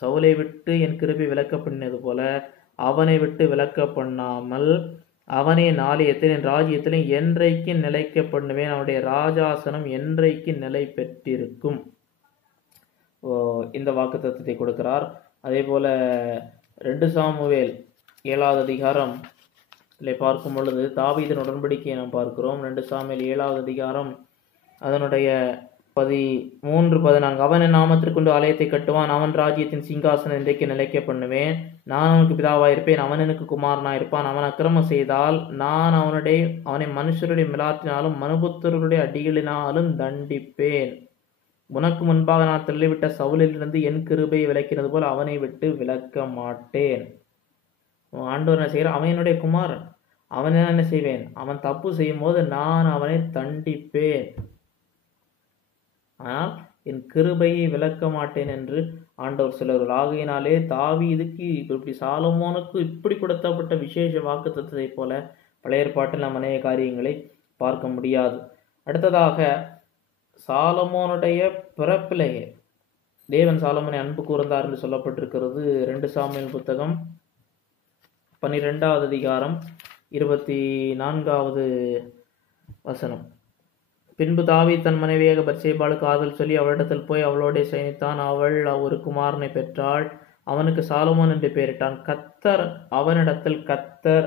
சவுலை விட்டு என் கிருபை விலக்க பண்ணினது போல அவனை விட்டு விலக்க பண்ணாமல் அவனே என் ஆலயத்தில் என் ராஜ்யத்திலும் என்றைக்கு நிலைக்க பண்ணுவேன். அவனுடைய ராஜாசனம் என்றைக்கு நிலை பெற்றிருக்கும். இந்த வாக்குத்தத்தத்தை கொடுக்கிறார். அதே போல 2 சாமுவேல் 7வது அதிகாரம் பார்க்கும் பொழுது தாவீதின் உடன்படிக்கையை நாம் பார்க்கிறோம். 2 சாமுவேல் 7வது அதிகாரம் அதனுடைய 13-14 அவன் என் நாமத்திற்கொண்டு ஆலயத்தை கட்டுவான். அவன் ராஜ்யத்தின் சிங்காசனம் இன்றைக்கு நிலைக்க பண்ணுவேன். நான் அவனுக்கு பிதாவாயிருப்பேன், அவன் எனக்கு குமாரனாயிருப்பான். அவன் அக்கிரமம் செய்தால் நான் அவனை மனுஷருடைய மிலாற்றினாலும் மனுபுத்தருடைய அடிகளினாலும் தண்டிப்பேன். உனக்கு முன்பாக நான் தள்ளிவிட்ட சவுலிலிருந்து என் கிருபையை விலக்கினது போல் அவனை விட்டு விலக்க மாட்டேன். ஆண்டவர் என்ன செய்கிறார்? அவன் என்னுடைய குமாரன், அவன் என்ன செய்வேன்? அவன் தப்பு செய்யும் போது நான் அவனை தண்டிப்பேன், ஆனால் என் கிருபையை விலக்க மாட்டேன் என்று ஆண்டவர் சொல்லுகிறார். ஆகையினாலே தாவீதுக்கு இப்படி சாலமோனுக்கு இப்படி கொடுத்தப்பட்ட விசேஷ வாக்குத்தத்தத்தை போல பழைய ஏற்பாட்டில் நாம் அநேக காரியங்களை பார்க்க முடியாது. அடுத்ததாக சாலமோனுடைய பிறப்பிலேயே தேவன் சாலமோனை அன்பு கூர்ந்தார் என்று சொல்லப்பட்டிருக்கிறது. 2 சாமுவேல் புத்தகம் 12வது அதிகாரம் 24வது வசனம். பின்பு தாவீது தன் மனைவியாக பத்சேபாளுக்கு ஆறுதல் சொல்லி அவளிடத்தில் போய் அவளோட சயனித்தான். அவள் ஒரு குமாரனை பெற்றாள். அவனுக்கு சாலமோன் என்று பெயரிட்டான். அவனிடத்தில் கர்த்தர்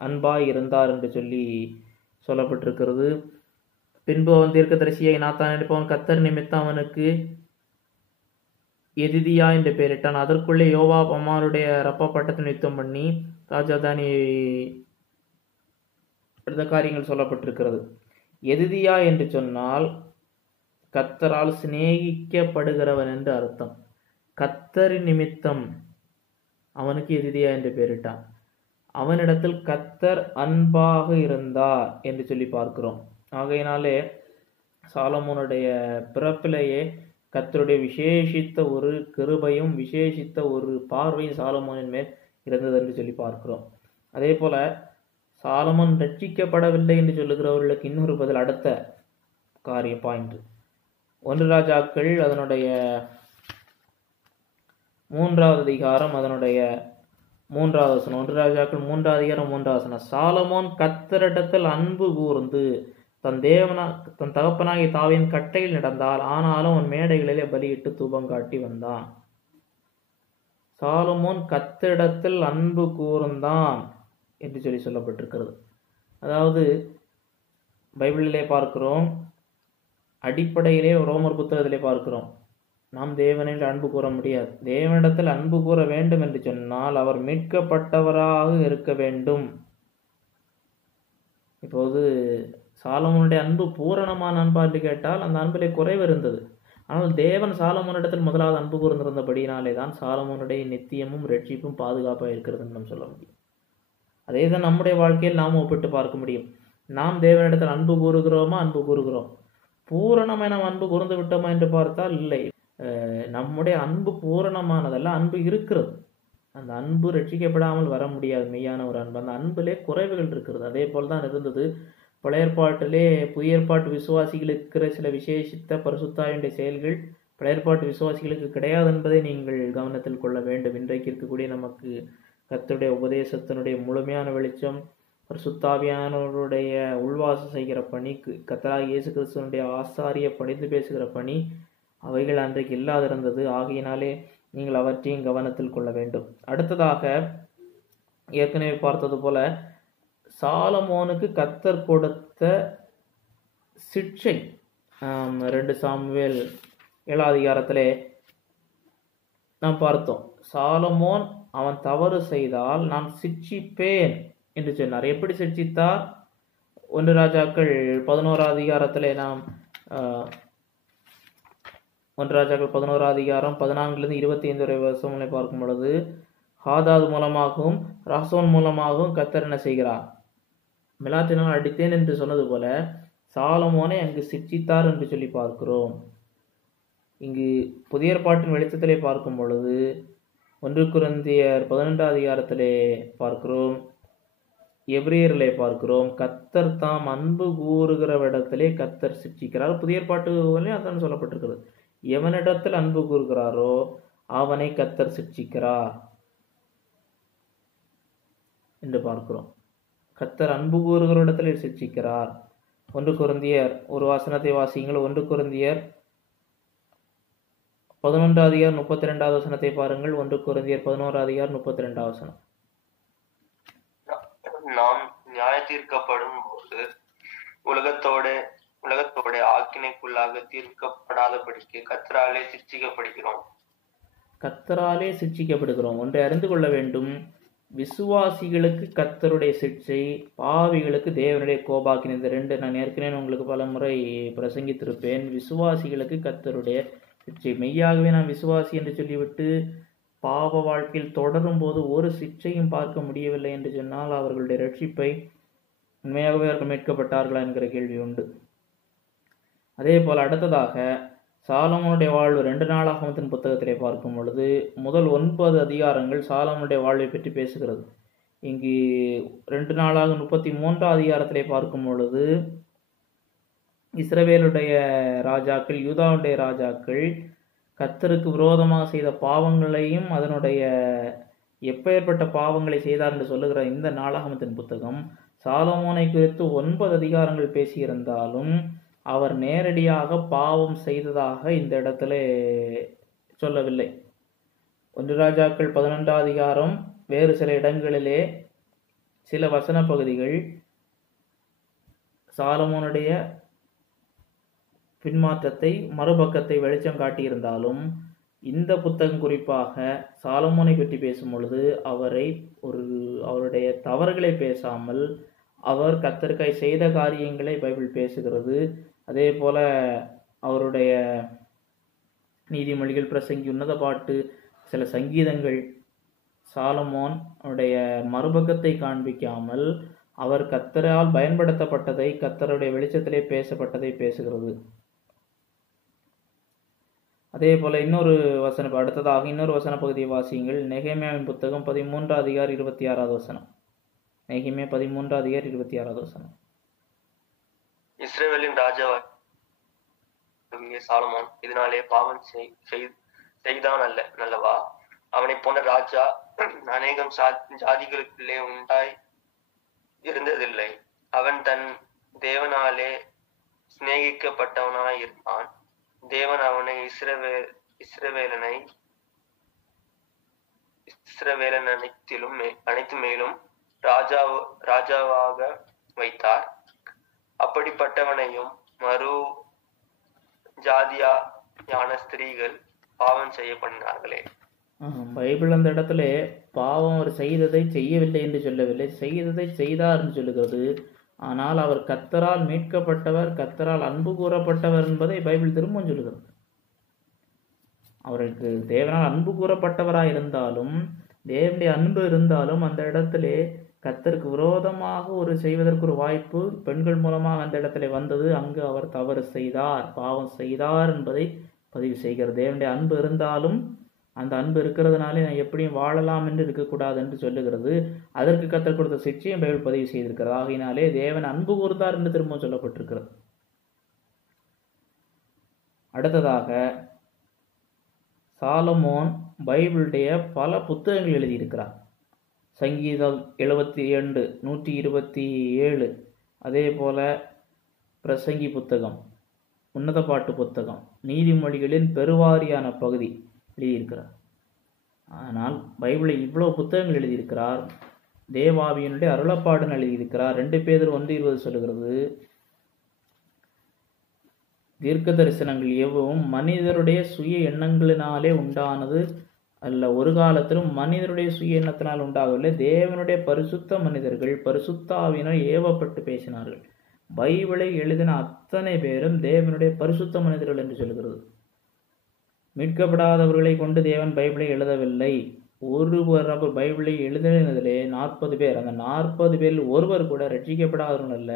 அன்பாயிருந்தார் என்று சொல்லி சொல்லப்பட்டிருக்கிறது. பின்பு அவன் தீர்க்கதரிசியை நாத்தான் எடுப்பவன் கர்த்தர் நிமித்தம் அவனுக்கு எதிதியா என்று பெயரிட்டான். அதற்குள்ளே யோவாப் அம்மாருடைய ரப்ப பட்டத்தை நிறுத்தம் பண்ணி ராஜாதானி காரியங்கள் சொல்லப்பட்டிருக்கிறது. எதிதியா என்று சொன்னால் கர்த்தரால் சிநேகிக்கப்படுகிறவன் என்று அர்த்தம். கர்த்தரின் நிமித்தம் அவனுக்கு எதிதியா என்று பெயரிட்டான். அவனிடத்தில் கர்த்தர் அன்பாக இருந்தார் என்று சொல்லி பார்க்கிறோம். ஆகையினாலே சாலமோனுடைய பிறப்பிலேயே கர்த்தருடைய விசேஷித்த ஒரு கிருபையும் விசேஷித்த ஒரு பார்வையும் சாலமோனின் மேல் இருந்தது என்று சொல்லி பார்க்கிறோம். அதே போல சாலமோன் ரட்சிக்கப்படவில்லை என்று சொல்லுகிறவர்களுக்கு இன்னொரு பதில் அடுத்த காரிய பாயிண்ட். 1 ராஜாக்கள் அதனுடைய 3வது அதிகாரம் அதனுடைய 3வது வசனம். 1 ராஜாக்கள் 3வது அதிகாரம் 3வது வசனம். சாலமோன் கர்த்தரிடத்தில் அன்பு கூர்ந்து தன் தகப்பனாகிய தாவீதின் கட்டையில் நடந்தால், ஆனாலும் அவன் மேடைகளிலே பலியிட்டு தூபம் காட்டி வந்தான். சாலமோன் கர்த்தரிடத்தில் அன்பு கூர்ந்தான் என்று சொல்லி சொல்லப்பட்டிருக்கிறது. அதாவது பைபிளிலே பார்க்கிறோம், அடிப்படையிலே ரோமர் புத்தகத்திலே பார்க்கிறோம், நாம் தேவனில் அன்பு கூற முடியாது. தேவனிடத்தில் அன்பு கூற வேண்டும் என்று சொன்னால் அவர் மீட்கப்பட்டவராக இருக்க வேண்டும். இப்போது சாலமோனுடைய அன்பு பூரணமான அன்பா என்று கேட்டால் அந்த அன்பிலே குறைவு இருந்தது. ஆனால் தேவன் சாலமோனிடத்தில் முதலாவது அன்பு கூர்ந்திருந்தபடியினாலே தான் சாலமோனுடைய நித்தியமும் ரட்சிப்பும் பாதுகாப்பாக இருக்கிறதுன்னு நம்ம சொல்ல முடியும். அதே தான் நம்முடைய வாழ்க்கையில் நாம் ஒப்பிட்டு பார்க்க முடியும். நாம் தேவனிடத்தில் அன்பு கூறுகிறோமா? அன்பு கூறுகிறோம். பூரணமாக நாம் அன்பு கூர்ந்து விட்டோமா என்று பார்த்தால் இல்லை. நம்முடைய அன்பு பூரணமானதல்ல, அன்பு இருக்கிறது. அந்த அன்பு ரட்சிக்கப்படாமல் வர முடியாது. மெய்யான ஒரு அன்பு, அந்த அன்பிலே குறைவுகள் இருக்கிறது. அதே போல் தான் இருந்தது பழைய ஏற்பாட்டிலே. புதிய ஏற்பாட்டு விசுவாசிகளுக்கு இருக்கிற சில விசேஷித்த பரிசுத்தாவினுடைய செயல்கள் பழைய ஏற்பாட்டு விசுவாசிகளுக்கு கிடையாது என்பதை நீங்கள் கவனத்தில் கொள்ள வேண்டும். இன்றைக்கு இருக்கக்கூடிய நமக்கு கர்த்தருடைய உபதேசத்தினுடைய முழுமையான வெளிச்சம், பரிசுத்தாவியானவருடைய உள்வாசம் செய்கிற பணி, கர்த்தராகிய இயேசு கிறிஸ்துவனுடைய ஆசாரிய பணிந்து பேசுகிற பணி, அவைகள் அன்றைக்கு இல்லாதிருந்தது. ஆகையினாலே நீங்கள் அவற்றையும் கவனத்தில் கொள்ள வேண்டும். அடுத்ததாக ஏற்கனவே பார்த்தது போல சாலமோனுக்கு கர்த்தர் கொடுத்த சிட்சை 2 சாமுவேல் 7வது அதிகாரத்திலே நாம் பார்த்தோம். சாலமோன் அவன் தவறு செய்தால் நான் சிட்சிப்பேன் என்று சொன்னார். எப்படி சிட்சித்தார்? 1 ராஜாக்கள் 11வது அதிகாரத்திலே நாம் 1 ராஜாக்கள் 11ஆம் அதிகாரம் 14லிருந்து 25 வரை வசனங்களை பார்க்கும் பொழுது ஹாதாத் மூலமாகவும் ராசோன் மூலமாகவும் கர்த்தர் என்ன செய்கிறார்? மெலாத்தினால் அடித்தேன் என்று சொன்னது போல சாலமோனை அங்கு சிட்சித்தார் என்று சொல்லி பார்க்கிறோம். இங்கு புதிய ஏற்பாட்டின் வெளிச்சத்திலே பார்க்கும் பொழுது 1 கொரிந்தியர் 12ஆம் அதிகாரத்திலே பார்க்கிறோம், எபிரேயரிலே பார்க்கிறோம், கர்த்தர் தாம் அன்பு கூறுகிறவிடத்திலே கர்த்தர் சிட்சிக்கிறார். புதிய ஏற்பாட்டுகளிலே அதான் சொல்லப்பட்டிருக்கிறது. எவனிடத்தில் அன்பு கூறுகிறாரோ அவனை கர்த்தர் சிட்சிக்கிறார் என்று பார்க்கிறோம். கர்த்தர் அன்பு கூறுகிறவரிடத்தில் சிட்சிக்கிறார். 1 கொரிந்தியர் ஒரு வசனத்தை வாசியுங்கள். 1 கொரிந்தியர் 11ஆம் அதிகாரம் 32வது வசனத்தை பாருங்கள். 1 கொரிந்தியர் 11ஆம் அதிகாரம் 32வது வசனம். நாம் நியாய தீர்க்கப்படும் போது உலகத்தோட ஆக்கினைக்குள்ளாக தீர்க்கப்படாதபடிக்கு கர்த்தராலே சிட்சிக்கப்படுகிறோம். கர்த்தராலே சிட்சிக்கப்படுகிறோம். ஒன்றை அறிந்து கொள்ள வேண்டும், விசுவாசிகளுக்கு கர்த்தருடைய சிட்சை, பாவிகளுக்கு தேவனுடைய கோபாக்கினை. இந்த ரெண்டு நான் ஏற்கனவே உங்களுக்கு பல முறை பிரசங்கித்திருப்பேன். விசுவாசிகளுக்கு கர்த்தருடைய சிட்சை. மெய்யாகவே நான் விசுவாசி என்று சொல்லிவிட்டு பாவ வாழ்க்கையில் தொடரும் போது ஒரு சிட்சையும் பார்க்க முடியவில்லை என்று சொன்னால் அவர்களுடைய ரட்சிப்பை உண்மையாகவே அவர்கள் மீட்கப்பட்டார்களா என்கிற கேள்வி உண்டு. அதே போல் அடுத்ததாக சாலமோனுடைய வாழ்வு 2 நாளாகமத்தின் புத்தகத்திலே பார்க்கும் பொழுது முதல் 9 அதிகாரங்கள் சாலமோனுடைய வாழ்வை பற்றி பேசுகிறது. இங்கு 2 நாளாக 33ஆம் அதிகாரத்திலே பார்க்கும் பொழுது இஸ்ரவேலுடைய ராஜாக்கள், யூதாவுடைய ராஜாக்கள் கர்த்தருக்கு விரோதமாக செய்த பாவங்களையும் அதனுடைய எப்பேற்பட்ட பாவங்களை செய்தார் என்று சொல்லுகிற இந்த நாளாகமத்தின் புத்தகம் சாலமோனை குறித்து 9 அதிகாரங்கள் பேசியிருந்தாலும் அவர் நேரடியாக பாவம் செய்ததாக இந்த இடத்துல சொல்லவில்லை. 1 ராஜாக்கள் 11ஆம் அதிகாரம் வேறு சில இடங்களிலே சில வசன பகுதிகள் சாலமோனுடைய பின்மாற்றத்தை, மறுபக்கத்தை வெளிச்சம் காட்டியிருந்தாலும் இந்த புத்தகம் குறிப்பாக சாலமோனை பற்றி பேசும் பொழுது அவருடைய தவறுகளை பேசாமல் அவர் கர்த்தருக்காய் செய்த காரியங்களை பைபிள் பேசுகிறது. அதே போல அவருடைய நீதிமொழிகள், பிரசங்கி, உன்னத பாட்டு, சில சங்கீதங்கள் சாலமோன் அவருடைய மறுபக்கத்தை காண்பிக்காமல் அவர் கர்த்தரால் பயன்படுத்தப்பட்டதை, கர்த்தருடைய வெளிச்சத்திலே பேசப்பட்டதை பேசுகிறது. அதே போல அடுத்ததாக இன்னொரு வசன பகுதியை வாசியுங்கள். நெகேமியாவின் புத்தகம் 13ஆம் அதிகாரம் 26வது வசனம். நெகேமியா 13ஆம் அதிகாரம் 26வது வசனம். இஸ்ரவேலின் ராஜாவாகிய சாலமோன் இதனாலே பாவம் செய்தான் அல்லவா? அவனை போன்ற ராஜா அநேகம் ஜாதிகளுக்குள்ளே உண்டாய் இருந்ததில்லை. அவன் தன் தேவனாலே சிநேகிக்கப்பட்டவனாய் இருந்தான். தேவன் அவனை இஸ்ரவேலன் அனைத்து மேலும் ராஜாவாக வைத்தார். அப்படிப்பட்டவனையும் மறு ஜாதியான ஸ்திரீகள் பாவம் செய்யப்படினார்களே. பைபிள் அந்த இடத்துல பாவம் அவர் செய்ததை செய்யவில்லை என்று சொல்லவில்லை, செய்ததை செய்தார் என்று சொல்லுகிறது. ஆனால் அவர் கர்த்தரால் மீட்கப்பட்டவர், கர்த்தரால் அன்பு கூறப்பட்டவர் என்பதை பைபிள் திரும்பவும் சொல்லுகிறது. அவருக்கு தேவனால் அன்பு கூறப்பட்டவராக இருந்தாலும், தேவனுடைய அன்பு இருந்தாலும் அந்த இடத்திலே கர்த்தருக்கு விரோதமாக செய்வதற்கு ஒரு வாய்ப்பு பெண்கள் மூலமாக அந்த இடத்துல வந்தது. அங்கு அவர் தவறு செய்தார், பாவம் செய்தார் என்பதை பதிவு செய்கிறது. தேவனுடைய அன்பு இருந்தாலும் அந்த அன்பு இருக்கிறதுனாலே நான் எப்படியும் வாழலாம் என்று இருக்கக்கூடாது என்று சொல்லுகிறது. அதற்கு கர்த்தர் கொடுத்த சிட்சையும் பைபிள் பதிவு செய்திருக்கிறது. ஆகையினாலே தேவன் அன்பு கூர்ந்தார் என்று திரும்பவும் சொல்லப்பட்டிருக்கிறது. அடுத்ததாக சாலமோன் பைபிளுடைய பல புத்தகங்கள் எழுதியிருக்கிறார். சங்கீதம் 72, 127, அதே போல பிரசங்கி புத்தகம், உன்னத பாட்டு புத்தகம், நீதிமொழிகளின் பெருவாரியான பகுதி எழுதியிருக்கிறார். ஆனால் பைபிளில் இவ்வளவு புத்தகங்கள் எழுதியிருக்கிறார். தேவாவியனுடைய அருளப்பாடுன்னு எழுதியிருக்கிறார். 2 பேதுரு 1:20 சொல்லுகிறது, தீர்க்க தரிசனங்கள் எவ்வளவும் மனிதருடைய சுய எண்ணங்களினாலே உண்டானது அல்ல, ஒரு காலத்திலும் மனிதருடைய சுய எண்ணத்தினால் உண்டாகவில்லை. தேவனுடைய பரிசுத்த மனிதர்கள் பரிசுத்த ஆவியினால் ஏவப்பட்டு பேசினார்கள். பைபிளை எழுதின அத்தனை பேரும் தேவனுடைய பரிசுத்த மனிதர்கள் என்று சொல்கிறது. மீட்கப்படாதவர்களை கொண்டு தேவன் பைபிளை எழுதவில்லை. ஒருவர் நபர் பைபிளை எழுதினதிலே 40 பேர். அந்த 40 பேரில் ஒருவர் கூட ரட்சிக்கப்படாதவர்கள் அல்ல,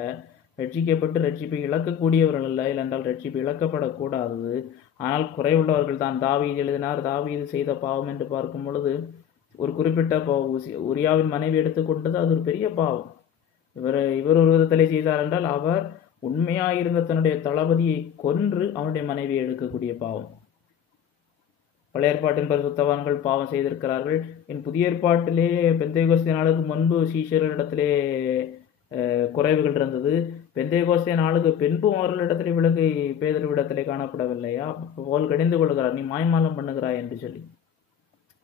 ரட்சிக்கப்பட்டு ரட்சிப்பை இழக்கக்கூடியவர்கள் அல்ல, இல்லென்றால் ரட்சிப்பு இழக்கப்படக்கூடாது. ஆனால் குறைவுள்ளவர்கள் தான். தாவீது எழுதினார். தாவீது செய்த பாவம் என்று பார்க்கும் பொழுது ஒரு குறிப்பிட்ட உரியாவின் மனைவி எடுத்துக்கொண்டது அது ஒரு பெரிய பாவம். இவர் ஒரு விதத்திலே செய்தார் என்றால் அவர் உண்மையாயிருந்த தன்னுடைய தளபதியை கொன்று அவனுடைய மனைவியை எடுக்கக்கூடிய பாவம். பழைய ஏற்பாட்டின் பரிசுத்தவான்கள் பாவம் செய்திருக்கிறார்கள். புதிய ஏற்பாட்டிலே பெந்தேகோஸ்தே நாளுக்கு முன்பு சீஷர்களிடத்திலே குறைவுகள் இருந்தது. பெந்தேகோஸ்தே நாளுக்கு பின்பும் அவர்களிடத்திலே விலகை பேதுருவிடத்திலே காணப்படவில்லையா? போல் கடிந்து கொள்கிறார், நீ மாய்மாலம் பண்ணுகிறாய் என்று சொல்லி.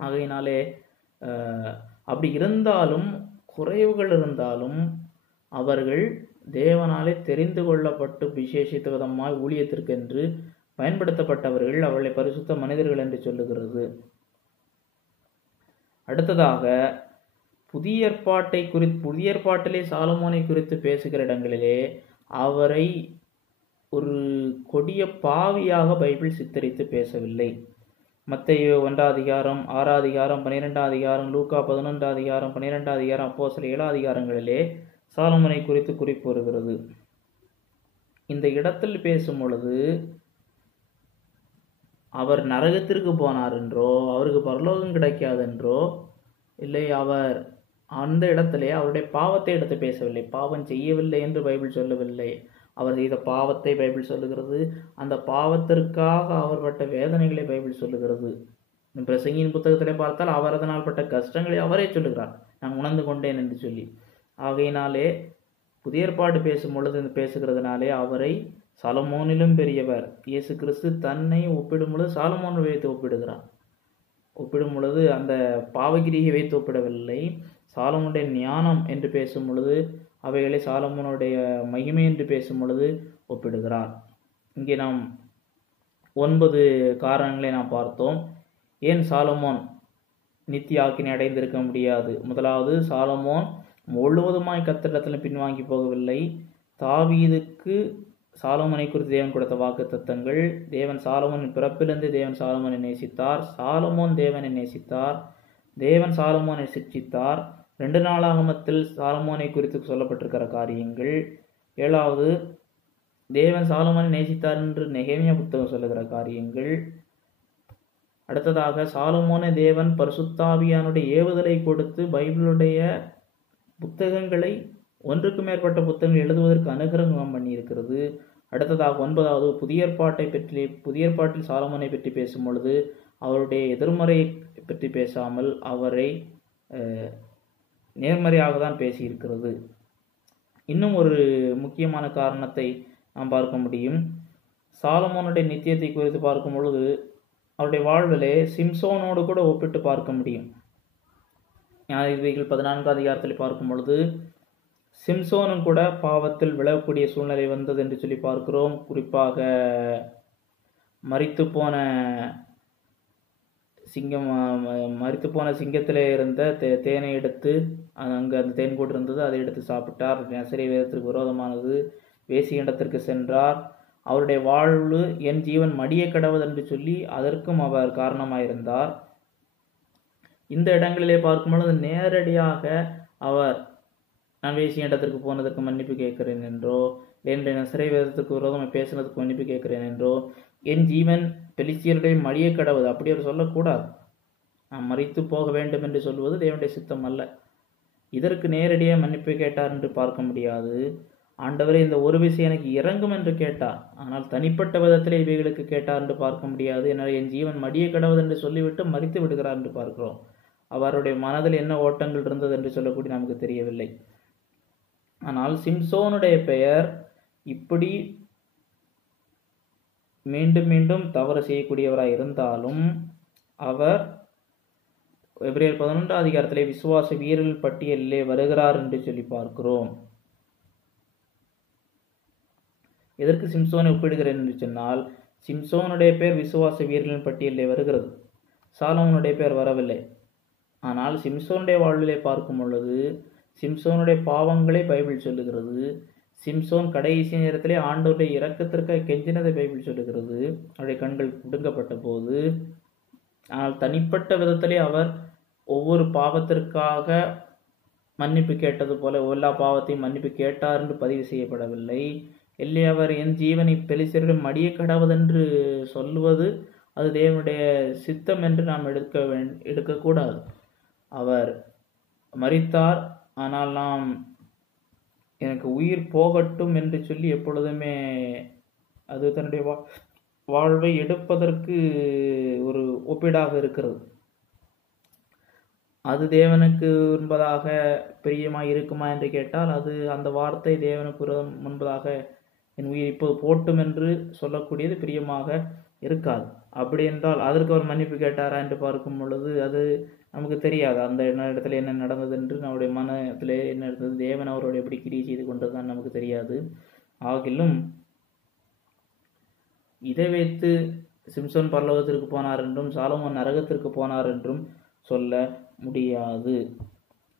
ஆகையினாலே அப்படி இருந்தாலும் குறைவுகள் இருந்தாலும் அவர்கள் தேவனாலே தெரிந்து கொள்ளப்பட்டு விசேஷித்த விதமாய் ஊழியத்திற்கென்று பயன்படுத்தப்பட்டவர்கள். அவர்களை பரிசுத்த மனிதர்கள் என்று சொல்லுகிறது. அடுத்ததாக புதிய ஏற்பாட்டிலே சாலமோனை குறித்து பேசுகிற இடங்களிலே அவரை ஒரு கொடிய பாவியாக பைபிள் சித்தரித்து பேசவில்லை. மத்தேயு 1ஆம் அதிகாரம், 6ஆம் அதிகாரம், 12ஆம் அதிகாரம், லூக்கா 11ஆம் அதிகாரம், 12ஆம் அதிகாரம், அப்போஸ்தலர் 7ஆம் அதிகாரங்களிலே சாலமோனை குறித்து குறிப்பு வருகிறது. இந்த இடத்தில் பேசும் பொழுது அவர் நரகத்திற்கு போனார் என்றோ, அவருக்கு பரலோகம் கிடைக்காது என்றோ, இல்லை அவர் அந்த இடத்திலே அவருடைய பாவத்தை எடுத்து பேசவில்லை. பாவம் செய்யவில்லை என்று பைபிள் சொல்லவில்லை. அவர் செய்த பாவத்தை பைபிள் சொல்லுகிறது. அந்த பாவத்திற்காக அவர் பட்ட வேதனைகளை பைபிள் சொல்லுகிறது. பிரசங்கியின் புத்தகத்திலே பார்த்தால் அவர் அதனால் பட்ட கஷ்டங்களை அவரே சொல்லுகிறார், நான் உணர்ந்து கொண்டேன் என்று சொல்லி. ஆகையினாலே புதிய ஏற்பாடு பேசும் பொழுது பேசுகிறதுனாலே அவரை சாலமோனிலும் பெரியவர். இயேசு கிறிஸ்து தன்னை ஒப்பிடும் பொழுது சாலமோனை வைத்து ஒப்பிடுகிறார். ஒப்பிடும் பொழுது அந்த பாவகிரியை வைத்து ஒப்பிடவில்லை. சாலமோனுடைய ஞானம் என்று பேசும் பொழுது அவைகளை சாலமோனுடைய மகிமை என்று பேசும் பொழுது ஒப்பிடுகிறார். இங்கே நாம் 9 காரணங்களை நாம் பார்த்தோம். ஏன் சாலமோன் நித்திய ஆக்கினை அடைந்திருக்க முடியாது? முதலாவது, சாலமோன் முழுவதுமாய் கர்த்தரிடத்தில் பின்வாங்கி போகவில்லை. தாவீதுக்கு சாலமோனை குறித்து தேவன் கொடுத்த வாக்கு தத்தங்கள். தேவன் சாலமோனின் பிறப்பிலிருந்து தேவன் சாலமோனை நேசித்தார். சாலமோன் தேவனை நேசித்தார். தேவன் சாலமோனை சிட்சித்தார். 2 நாளாகமத்தில் சாலமோனை குறித்து சொல்லப்பட்டிருக்கிற காரியங்கள். 7வது, தேவன் சாலமோனை நேசித்தார் என்று நெகேமியா புத்தகம் சொல்லுகிற காரியங்கள். அடுத்ததாக, சாலமோனை தேவன் பரிசுத்தாவியானுடைய ஏவுதலை கொடுத்து பைபிளுடைய புத்தகங்களை 1க்கு மேற்பட்ட புத்தகங்கள் எழுதுவதற்கு அனுகிரகம் பண்ணி இருக்கிறது. அடுத்ததாக 9வது, புதிய ஏற்பாட்டில் சாலமோனை பற்றி பேசும் பொழுது அவருடைய எதிர்மறையை பற்றி பேசாமல் அவரை நேர்மறையாக தான் பேசியிருக்கிறது. இன்னும் ஒரு முக்கியமான காரணத்தை நாம் பார்க்க முடியும். சாலமோனுடைய நித்தியத்தை குறித்து பார்க்கும் பொழுது அவருடைய வாழ்விலே சிம்சோனோடு கூட ஒப்பிட்டு பார்க்க முடியும். நியாயாதிபதிகள் 14ஆம் அதிகாரத்தில் பார்க்கும் பொழுது சிம்சோனும் கூட பாவத்தில் விழக்கூடிய சூழ்நிலை வந்தது என்று சொல்லி பார்க்கிறோம். குறிப்பாக மரித்துப்போன சிங்கத்திலே இருந்த தேனை எடுத்து அங்கே அந்த தேன் கூட்டு இருந்தது, அதை எடுத்து சாப்பிட்டார். நசரேய வேதத்திற்கு விரோதமானது. வேசியிடத்திற்கு சென்றார். அவருடைய வாழ்வு என் ஜீவன் மடிய கடவுள் என்று சொல்லி அதற்கும் அவர் காரணமாயிருந்தார். இந்த இடங்களிலே பார்க்கும்பொழுது நேரடியாக அவர் நான் வேசிய இடத்திற்கு போனதற்கு மன்னிப்பு கேட்கிறேன் என்றோ, என்னுடைய நசரேய வேதத்துக்கு விரோதமாக பேசினதுக்கு மன்னிப்பு கேட்கிறேன் என்றோ, என் ஜீவன் பெலிஸ்தியருடைய மடிய கடவுள் அப்படி அவர் சொல்லக்கூடாது. நான் மரித்து போக வேண்டும் என்று சொல்வது தேவனுடைய சித்தம் அல்ல. இதற்கு நேரடியாக மன்னிப்பு கேட்டார் என்று பார்க்க முடியாது. ஆண்டவரே, இந்த ஒரு விஷயம் எனக்கு இறங்கும் என்று கேட்டார். ஆனால் தனிப்பட்ட விதத்திலே இவைகளுக்கு கேட்டார் என்று பார்க்க முடியாது. என்னால் என் ஜீவன் மடிய கடவுள் என்று சொல்லிவிட்டு மரித்து விடுகிறார் என்று பார்க்கிறோம். அவருடைய மனதில் என்ன ஓட்டங்கள் இருந்தது என்று சொல்லக்கூடிய நமக்கு தெரியவில்லை. ஆனால் சிம்சோனுடைய பெயர் இப்படி மீண்டும் மீண்டும் தவறு செய்யக்கூடியவராய் இருந்தாலும் அவர் எபிரேயர் 11ஆம் அதிகாரத்திலே விசுவாச வீரர்கள் பட்டியலிலே வருகிறார் என்று சொல்லி பார்க்கிறோம். எதற்கு சிம்சோனை ஒப்பிடுகிறேன் என்று சொன்னால், சிம்சோனுடைய பேர் விசுவாச வீரர்களின் பட்டியலிலே வருகிறது, சாலமோனுடைய பேர் வரவில்லை. ஆனால் சிம்சோனுடைய வாழ்விலே பார்க்கும் பொழுது சிம்சோனுடைய பாவங்களை பைபிள் சொல்லுகிறது. சிம்சோன் கடைசி நேரத்திலே ஆண்டவருடைய இரக்கத்திற்காக கெஞ்சினதை பைபிள் சொல்லுகிறது. அவருடைய கண்கள் பிடுங்கப்பட்ட போது, ஆனால் தனிப்பட்ட விதத்திலே அவர் ஒவ்வொரு பாவத்திற்காக மன்னிப்பு கேட்டது போல எல்லா பாவத்தையும் மன்னிப்பு கேட்டார் என்று பதிவு செய்யப்படவில்லை. இல்லை, அவர் என் ஜீவனை பெலிஸ்தரிடம் மடிய கடவதென்று சொல்லுவது அது தேவனுடைய சித்தம் என்று நாம் எடுக்கக்கூடாது. அவர் மரித்தார், ஆனால் நாம் எனக்கு உயிர் போகட்டும் என்று சொல்லி எப்பொழுதுமே அது தன்னுடைய வாழ்வை எடுப்பதற்கு ஒரு ஒப்பீடாக இருக்கிறது. அது தேவனுக்கு முன்பதாக பிரியமாய் இருக்குமா என்று கேட்டால், அது அந்த வார்த்தை தேவனுக்கு முன்பதாக என் உயிர் இப்போது போட்டும் என்று சொல்லக்கூடியது பிரியமாக இருக்காது. அப்படி என்றால் அதற்கு அவர் மன்னிப்பு கேட்டாரா என்று பார்க்கும் பொழுது அது நமக்கு தெரியாது. அந்த இடத்துல என்ன நடந்தது என்று, நம்முடைய மனத்தில் என்ன இருந்தது, தேவன் அவரோடு எப்படி கிரியை செய்து கொண்டது தான் நமக்கு தெரியாது. ஆகிலும் இதை வைத்து சிம்சோன் பரலோகத்திற்கு போனார் என்றும் சாலமோன் நரகத்திற்கு போனார் என்றும் சொல்ல முடியாது.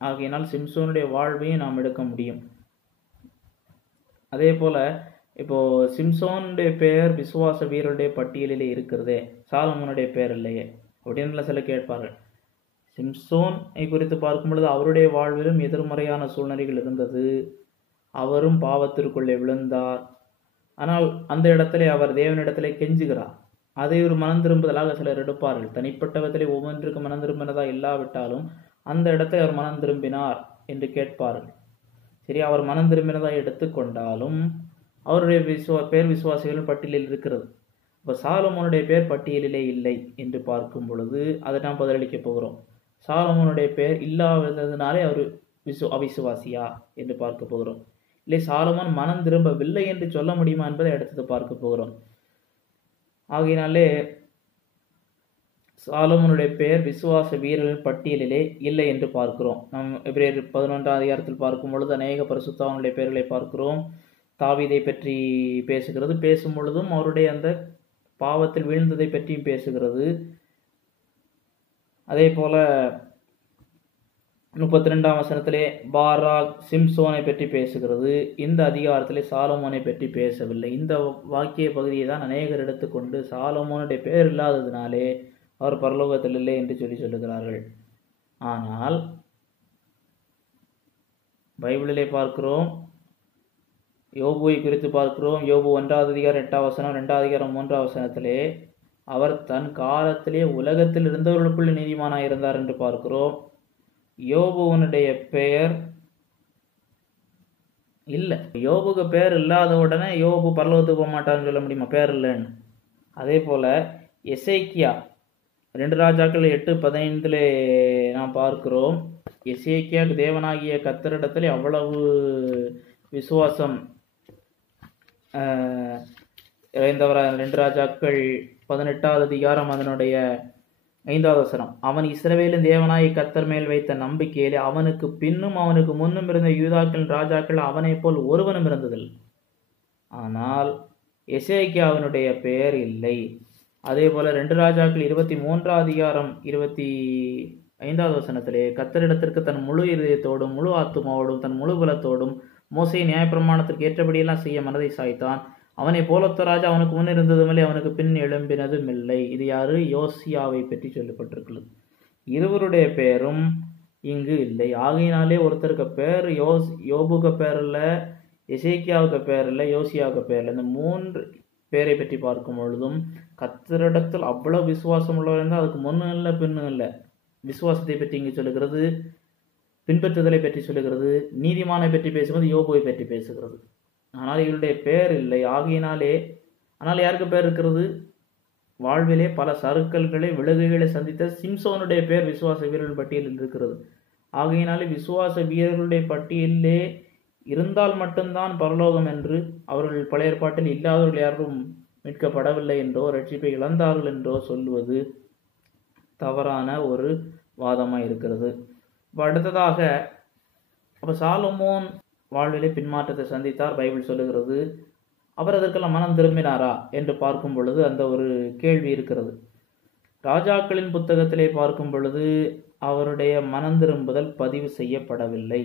ஆகையினால் சிம்சோனுடைய வாழ்வையும் நாம் எடுக்க முடியும். அதே போல இப்போ சிம்சோனுடைய பெயர் விசுவாச வீரருடைய பட்டியலிலே இருக்கிறதே, சாலமோனுடைய பெயர் இல்லையே அப்படின்னு சில கேட்பார்கள். சிம்சோனை குறித்து பார்க்கும் பொழுது அவருடைய வாழ்விலும் எதிர்மறையான சூழ்நிலைகள் இருந்தது. அவரும் பாவத்திற்குள்ளே விழுந்தார். ஆனால் அந்த இடத்திலே அவர் தேவனிடத்திலே கெஞ்சுகிறார். அதை ஒரு மனம் திரும்புதலாக சிலர் எடுப்பார்கள். தனிப்பட்ட விதத்திலே ஒவ்வொன்றுக்கு மனம் திரும்பினதா இல்லாவிட்டாலும் அந்த இடத்தை அவர் மனம் திரும்பினார் என்று கேட்பார்கள். சரி, அவர் மனம் திரும்பினதா எடுத்துக்கொண்டாலும் அவருடைய பேர் விசுவாசிகள் பட்டியலில் இருக்கிறது. இப்போ சாலமோனுடைய பேர் பட்டியலிலே இல்லை என்று பார்க்கும் பொழுது அதை நாம் பதிலளிக்க போகிறோம். சாலமோனுடைய பெயர் இல்லாததுனாலே அவர் அவிசுவாசியா என்று பார்க்க போகிறோம். இல்லை, சாலமோன் மனம் திரும்பவில்லை என்று சொல்ல முடியுமா என்பதை அடுத்தது பார்க்க போகிறோம். ஆகையினாலே சாலமோனுடைய பெயர் விசுவாச வீரர்களின் பட்டியலிலே இல்லை என்று பார்க்கிறோம். நாம் எபிரேயர் 11ஆம் அதிகாரத்தில் பார்க்கும் பொழுது அநேக பரிசுத்தவான்களுடைய பெயர்களை பார்க்கிறோம். தாவீதை பற்றி பேசுகிறது. பேசும் பொழுதும் அவருடைய அந்த பாவத்தில் வீழ்ந்ததை பற்றியும் பேசுகிறது. அதே போல 32ஆம் வசனத்திலே பாராக் சிம்சோனை பற்றி பேசுகிறது. இந்த அதிகாரத்திலே சாலமோனை பற்றி பேசவில்லை. இந்த வாக்கிய பகுதியை தான் அநேகர் எடுத்துக்கொண்டு சாலமோனுடைய பெயர் இல்லாததினாலே அவர் பரலோகத்தில் இல்லை என்று சொல்லுகிறார்கள். ஆனால் பைபிளிலே பார்க்கிறோம், யோபுவை குறித்து பார்க்கிறோம். யோபு 1ஆம் அதிகாரம் 8ஆம் வசனம், 2ஆம் அதிகாரம் 3ஆம் வசனத்திலே அவர் தன் காலத்திலே உலகத்தில் இருந்தவர்களுக்குள்ள நீதிமானாக இருந்தார் என்று பார்க்கிறோம். யோபுவனுடைய பெயர் இல்லை. யோபுக்கு பெயர் இல்லாத உடனே யோபு பரலோகத்துக்கு போக மாட்டார்னு சொல்ல முடியுமா? பெயர் இல்லைன்னு. அதே போல எசேக்கியா 2 ராஜாக்கள் 8:15 நாம் பார்க்கிறோம். எசேக்கியாவுக்கு தேவனாகிய கர்த்தரிடத்திலே அவ்வளவு விசுவாசம் இறைந்தவராக. 2 ராஜாக்கள் 18ஆம் அதிகாரம் அதனுடைய 5ஆவது வசனம், அவன் இஸ்ரவேலின் தேவனாகிய கர்த்தர் மேல் வைத்த நம்பிக்கையிலே அவனுக்கு பின்னும் அவனுக்கு முன்னும் இருந்த யூதாக்களின் ராஜாக்கள் அவனை போல் ஒருவனும் இருந்ததில்லை. ஆனால் எசேக்கியாவினுடைய பெயர் இல்லை. அதே போல 2 ராஜாக்கள் 23ஆம் அதிகாரம் 25ஆவது வசனத்திலே கர்த்தரிடத்திற்கு தன் முழு இதயத்தோடும் முழு ஆத்துமாவோடும் தன் முழு பலத்தோடும் மோசே நியாயப்பிரமாணத்திற்கு ஏற்றபடியெல்லாம் செய்ய மனதை சாய்த்தான். அவனை போலொத்த ராஜா அவனுக்கு முன் இருந்ததுமில்லை, அவனுக்கு பின் எழும்பினதும் இல்லை. இது யாரு? யோசியாவை பற்றி சொல்லப்பட்டிருக்கிறது. இருவருடைய பெயரும் இங்கு இல்லை. ஆகையினாலே ஒருத்தருக்கு பேர் யோபுக்கு பேர் இல்லை, எசேக்கியாவுக்கு பேர் இல்லை, யோசியாவுக்கு பேர் இல்லை. இந்த 3 பேரை பற்றி பார்க்கும் பொழுதும் கர்த்தரிடத்தில் அவ்வளவு விசுவாசம் உள்ளவர் இருந்தால் அதுக்கு முன்னும் இல்லை பின்னும் இல்லை. விசுவாசத்தை பற்றி இங்கு சொல்லுகிறது, பின்பற்றுதலை பற்றி சொல்லுகிறது. நீதிமானை பற்றி பேசும்போது யோபுவை பற்றி பேசுகிறது. ஆனால் இவருடைய பெயர் இல்லை. ஆகையினாலே ஆனால் யாருக்கு பேர் இருக்கிறது? வாழ்விலே பல சறுக்கல்களை விலகுகளை சந்தித்த சிம்சோனுடைய பெயர் விசுவாச வீரர்கள் பட்டியலில் இருக்கிறது. ஆகையினாலே விசுவாச வீரர்களுடைய பட்டியலிலே இருந்தால் மட்டும்தான் பரலோகம் என்று, அவர்கள் பழைய ஏற்பாட்டில் இல்லாதவர்கள் யாரும் மீட்கப்படவில்லை என்றோ ரட்சிப்பை இழந்தார்கள் என்றோ சொல்லுவது தவறான ஒரு வாதமாக இருக்கிறது. இப்போ அடுத்ததாக, அப்போ சாலமோன் வாழ்விலே பின்மாற்றத்தை சந்தித்தார் பைபிள் சொல்லுகிறது. அவர் அதற்கெல்லாம் மனம் திரும்பினாரா என்று பார்க்கும் பொழுது அந்த ஒரு கேள்வி இருக்கிறது. ராஜாக்களின் புத்தகத்திலே பார்க்கும் பொழுது அவருடைய மனம் திரும்புதல் பதிவு செய்யப்படவில்லை.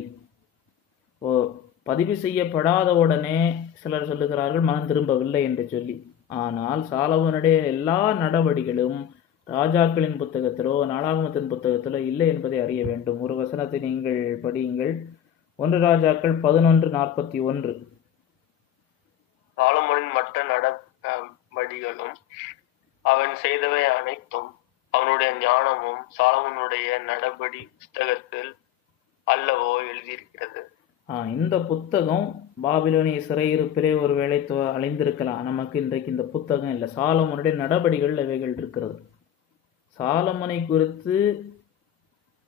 பதிவு செய்யப்படாதவுடனே சிலர் சொல்லுகிறார்கள் மனம் திரும்பவில்லை என்று சொல்லி. ஆனால் சாலமோனுடைய எல்லா நடவடிக்கைகளும் ராஜாக்களின் புத்தகத்திலோ நாளாகமத்தின் புத்தகத்திலோ இல்லை என்பதை அறிய வேண்டும். ஒரு வசனத்தை நீங்கள் படியுங்கள். 1 ராஜாக்கள் 11:41. சாலமோனின் மற்ற நடவடிகளும் அவன் செய்தவை அனைத்தும் அவனுடைய ஞானமும் சாலமோனுடைய நடபடி புஸ்தகத்தில் அல்லவோ எழுதியிருக்கிறது. இந்த புத்தகம் பாபிலோனிய சிறையிருப்பிலே ஒருவேளை அழிந்திருக்கலாம். நமக்கு இன்றைக்கு இந்த புத்தகம் இல்லை. சாலமோனுடைய நடபடிகள் அவைகள் இருக்கிறது. சாலமோனை குறித்து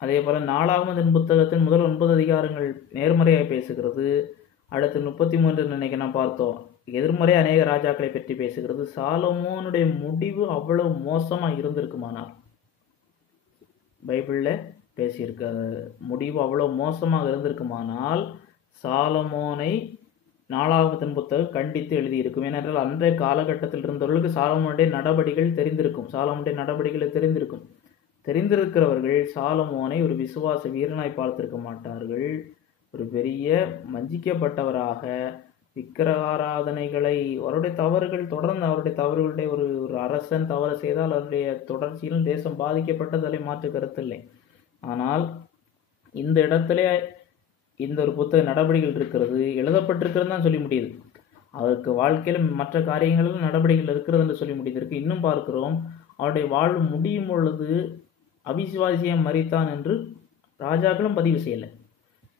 அதே போல நாளாகமத்தின் புத்தகத்தின் முதல் 9 அதிகாரங்கள் நேர்மறையாக பேசுகிறது. அடுத்து 33 நினைக்க நான் பார்த்தோம், எதிர்மறை அநேக ராஜாக்களை பற்றி பேசுகிறது. சாலமோனுடைய முடிவு அவ்வளவு மோசமாக இருந்திருக்குமானால், பைபிளில் பேசியிருக்க முடிவு அவ்வளோ மோசமாக இருந்திருக்குமானால் சாலமோனை நாளாகமத்தின் புத்தகம் கண்டித்து எழுதியிருக்கும். ஏனென்றால் அன்றைய காலகட்டத்தில் இருந்தவர்களுக்கு சாலமோனுடைய நடவடிக்கைகள் தெரிந்திருக்கும். தெரிந்திருக்கிறவர்கள் சாலமோனை ஒரு விசுவாச வீரனாய் பார்த்திருக்க மாட்டார்கள். ஒரு பெரிய வஞ்சிக்கப்பட்டவராக விக்கிரகாராதனைகளை அவருடைய தவறுகள் தொடர்ந்து அவருடைய தவறுகளுடைய ஒரு அரசன் தவறு செய்தால் அவருடைய தொடர்ச்சியில் தேசம் பாதிக்கப்பட்டதை மாற்று கருத்தில்லை. ஆனால் இந்த இடத்துல இந்த ஒரு புத்தக நடவடிக்கைகள் இருக்கிறது, எழுதப்பட்டிருக்கிறது தான் சொல்லி முடியுது. அவருக்கு வாழ்க்கையில் மற்ற காரியங்களில் நடவடிக்கைகள் இருக்கிறது என்று சொல்லி முடிந்திருக்கு. இன்னும் பார்க்கிறோம், அவருடைய வாழ்வு முடியும் பொழுது அவிசுவாசியை மரித்தான் என்று ராஜாக்களும் பதிவு செய்யலை.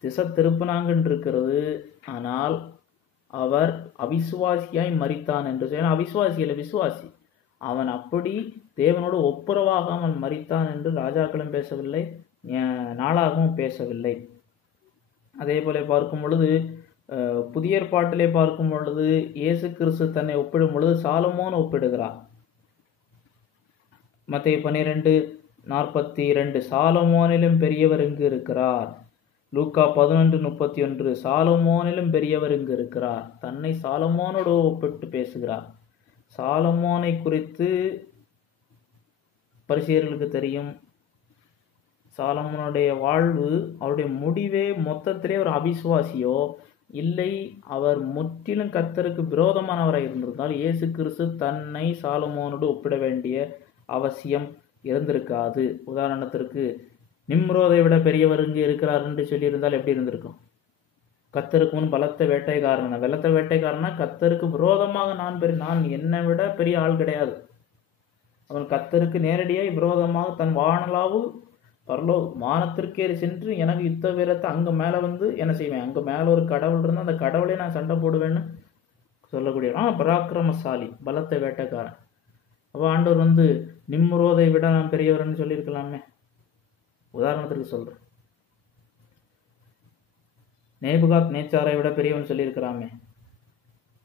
திசை திருப்பினாங்கன்னு இருக்கிறது. ஆனால் அவர் அவிசுவாசியாய் மரித்தான் என்று சொன்னால் அவிசுவாசி இல்லை, விசுவாசி. அவன் அப்படி தேவனோடு ஒப்புரவாகாமல் மரித்தான் என்று ராஜாக்களும் பேசவில்லை, நாளாகவும் பேசவில்லை. அதே போல பார்க்கும் பொழுது புதிய ஏற்பாட்டிலே பார்க்கும் பொழுது இயேசு கிறிஸ்து தன்னை ஒப்பிடும் பொழுது சாலமோன் ஒப்பிடுகிறார். மத்தேயு 12:42 சாலமோனிலும் பெரியவர் இங்கு இருக்கிறார். லூக்கா 11:31 சாலமோனிலும் பெரியவர் இங்கு இருக்கிறார். தன்னை சாலமோனோடு ஒப்பிட்டு பேசுகிறார். சாலமோனை குறித்து பரிசேயர்களுக்கு தெரியும். சாலமோனுடைய வாழ்வு, அவருடைய முடிவே மொத்தத்திலே ஒரு அவிசுவாசியோ இல்லை, அவர் முற்றிலும் கர்த்தருக்கு விரோதமானவராக இருந்திருந்தால் இயேசு கிறிஸ்து தன்னை சாலமோனோடு ஒப்பிட வேண்டிய அவசியம் இருந்திருக்காது. உதாரணத்திற்கு நிம்ரோதை விட பெரியவர் இங்கு இருக்கிறார் என்று சொல்லியிருந்தால் எப்படி இருந்திருக்கும்? கர்த்தருக்கு முன் பலத்த வேட்டைக்காரனா கர்த்தருக்கு விரோதமாக நான் என்னை விட பெரிய ஆள் கிடையாது. அவன் கர்த்தருக்கு நேரடியாக விரோதமாக தன் வானலாவு வானத்திற்கே சென்று எனக்கு யுத்த வீரத்தை அங்கே மேலே வந்து என்ன செய்வேன், அங்கே மேலே ஒரு கடவுள் இருந்தால் அந்த கடவுளே நான் சண்டை போடுவேன்னு சொல்லக்கூடிய பராக்கிரமசாலி, பலத்த வேட்டைக்காரன். அப்போ ஆண்டவர் வந்து நிம்ரோதை விட நான் பெரியவர்னு சொல்லியிருக்கலாமே. உதாரணத்திற்கு சொல்கிறேன், நேபுகாத் நேச்சாரை விட பெரியவன் சொல்லியிருக்கிறாமே.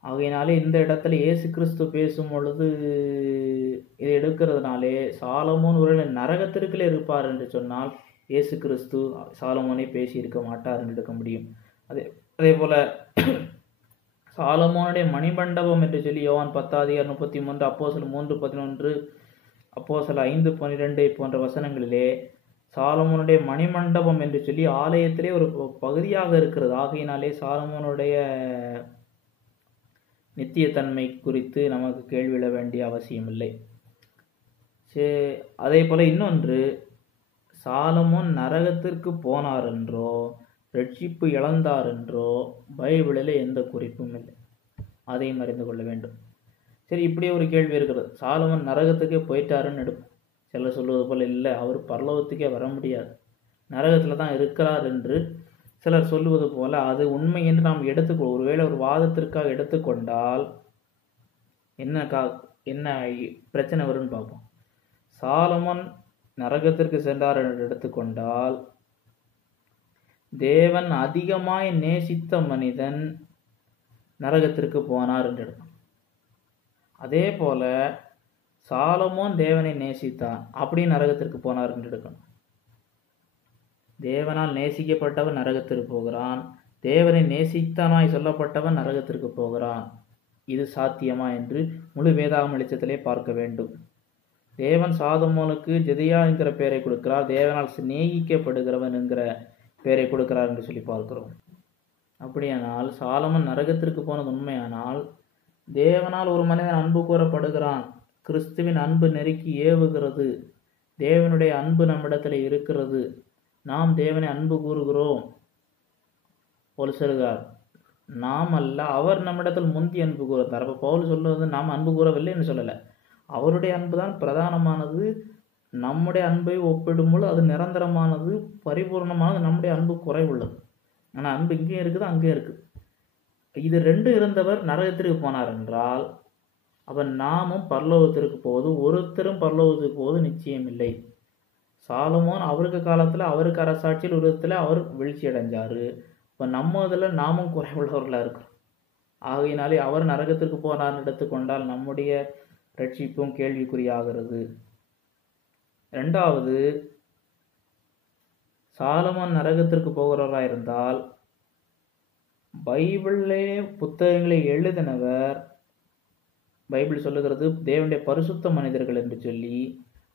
ஆகையினாலே இந்த இடத்துல இயேசு கிறிஸ்து பேசும் பொழுது இதை எடுக்கிறதுனாலே சாலமோன் ஒருவேளை நரகத்திற்குள்ளே இருப்பார் என்று சொன்னால் இயேசு கிறிஸ்து சாலமோனை பேசியிருக்க மாட்டார் என்று எடுக்க முடியும். அதே போல சாலமோனுடைய மணிமண்டபம் என்று சொல்லி யோவான் 10:33, அப்போஸ்தலர் 3:11, அப்போஸ்தலர் 5:12 போன்ற வசனங்களிலே சாலமோனுடைய மணிமண்டபம் என்று சொல்லி ஆலயத்திலே ஒரு பகுதியாக இருக்கிறது. ஆகையினாலே சாலமோனுடைய நித்தியத்தன்மை குறித்து நமக்கு கேள்வி எழ வேண்டிய அவசியம் இல்லை. அதே போல இன்னொன்று, சாலமோன் நரகத்திற்கு போனார் என்றோ ரட்சிப்பு இழந்தார் என்றோ பைபிளில் எந்த குறிப்பும் இல்லை. அதையும் அறிந்து கொள்ள வேண்டும். சரி, இப்படி ஒரு கேள்வி இருக்கிறது, சாலமோன் நரகத்துக்கே போயிட்டாருன்னு எடுப்போம். சிலர் சொல்வது போல் இல்லை, அவர் பரலோகத்துக்கே வர முடியாது, நரகத்தில் தான் இருக்கிறார் என்று சிலர் சொல்லுவது போல அது உண்மை என்று நாம் எடுத்துக்கொள்வோம். ஒருவேளை ஒரு வாதத்திற்காக எடுத்துக்கொண்டால் என்ன பிரச்சனை வரும்னு பார்ப்போம். சாலமோன் நரகத்திற்கு சென்றார் என்று எடுத்துக்கொண்டால் தேவன் அதிகமாய் நேசித்த மனிதன் நரகத்திற்கு போனார் என்று எடுக்கணும். அதே போல சாலமோன் தேவனை நேசித்தான், அப்படி நரகத்திற்கு போனார் என்று எடுக்கணும். தேவனால் நேசிக்கப்பட்டவன் நரகத்திற்கு போகிறான், தேவனை நேசித்தனாய் சொல்லப்பட்டவன் நரகத்திற்கு போகிறான். இது சாத்தியமா என்று முழு வேதாகம வெளிச்சத்திலே பார்க்க வேண்டும். தேவன் சாலமோனுக்கு ஜெதியா என்கிற பெயரை கொடுக்கிறார், தேவனால் சிநேகிக்கப்படுகிறவன் என்கிற பெயரை கொடுக்கிறார் என்று சொல்லி பார்க்கிறோம். அப்படியானால் சாலமன் நரகத்திற்கு போனது உண்மையானால் தேவனால் ஒரு மனிதன் அன்பு கூறப்படுகிறான், கிறிஸ்துவின் அன்பு நெருக்கி ஏவுகிறது, தேவனுடைய அன்பு நம்மிடத்தில் இருக்கிறது, நாம் தேவனை அன்பு கூறுகிறோம். பவுல் சொல்கிறார், நாம் அல்ல, அவர் நம்மிடத்தில் முந்தி அன்பு கூறுகிறார். அப்போ பவுல் சொல்வது நாம் அன்பு கூறவில்லை என்று சொல்லலை, அவருடைய அன்பு தான் பிரதானமானது. நம்முடைய அன்பை ஒப்பிடும்போது அது நிரந்தரமானது, பரிபூர்ணமானது. நம்முடைய அன்பு குறைவுள்ளது. ஆனால் அன்பு இங்கேயும் இருக்குது, அங்கேயும் இருக்குது. இது ரெண்டு இருந்தவர் நரகத்திற்கு போனார் என்றால் அப்போ நாமும் பரலோகத்திற்கு போவது, ஒருத்தரும் பரலோகத்துக்கு போவது நிச்சயம் இல்லை. சாலமோன் அவருக்கு காலத்தில் அவருக்கு அரசாட்சியில் ஒரு விதத்தில் அவர் வீழ்ச்சி அடைஞ்சார். இப்போ நம்ம இதில் நாமும் குறைவுள்ளவர்களாக இருக்கிறோம். ஆகையினாலே அவர் நரகத்திற்கு போனார்னு எடுத்துக்கொண்டால் நம்முடைய ரட்சிப்பும் கேள்விக்குறியாகிறது. ரெண்டாவது, சாலமோன் நரகத்திற்கு போகிறவராக இருந்தால் பைபிளே புத்தகங்களை எழுதினவர், பைபிள் சொல்லுகிறது தேவனுடைய பரிசுத்த மனிதர்கள் என்று சொல்லி,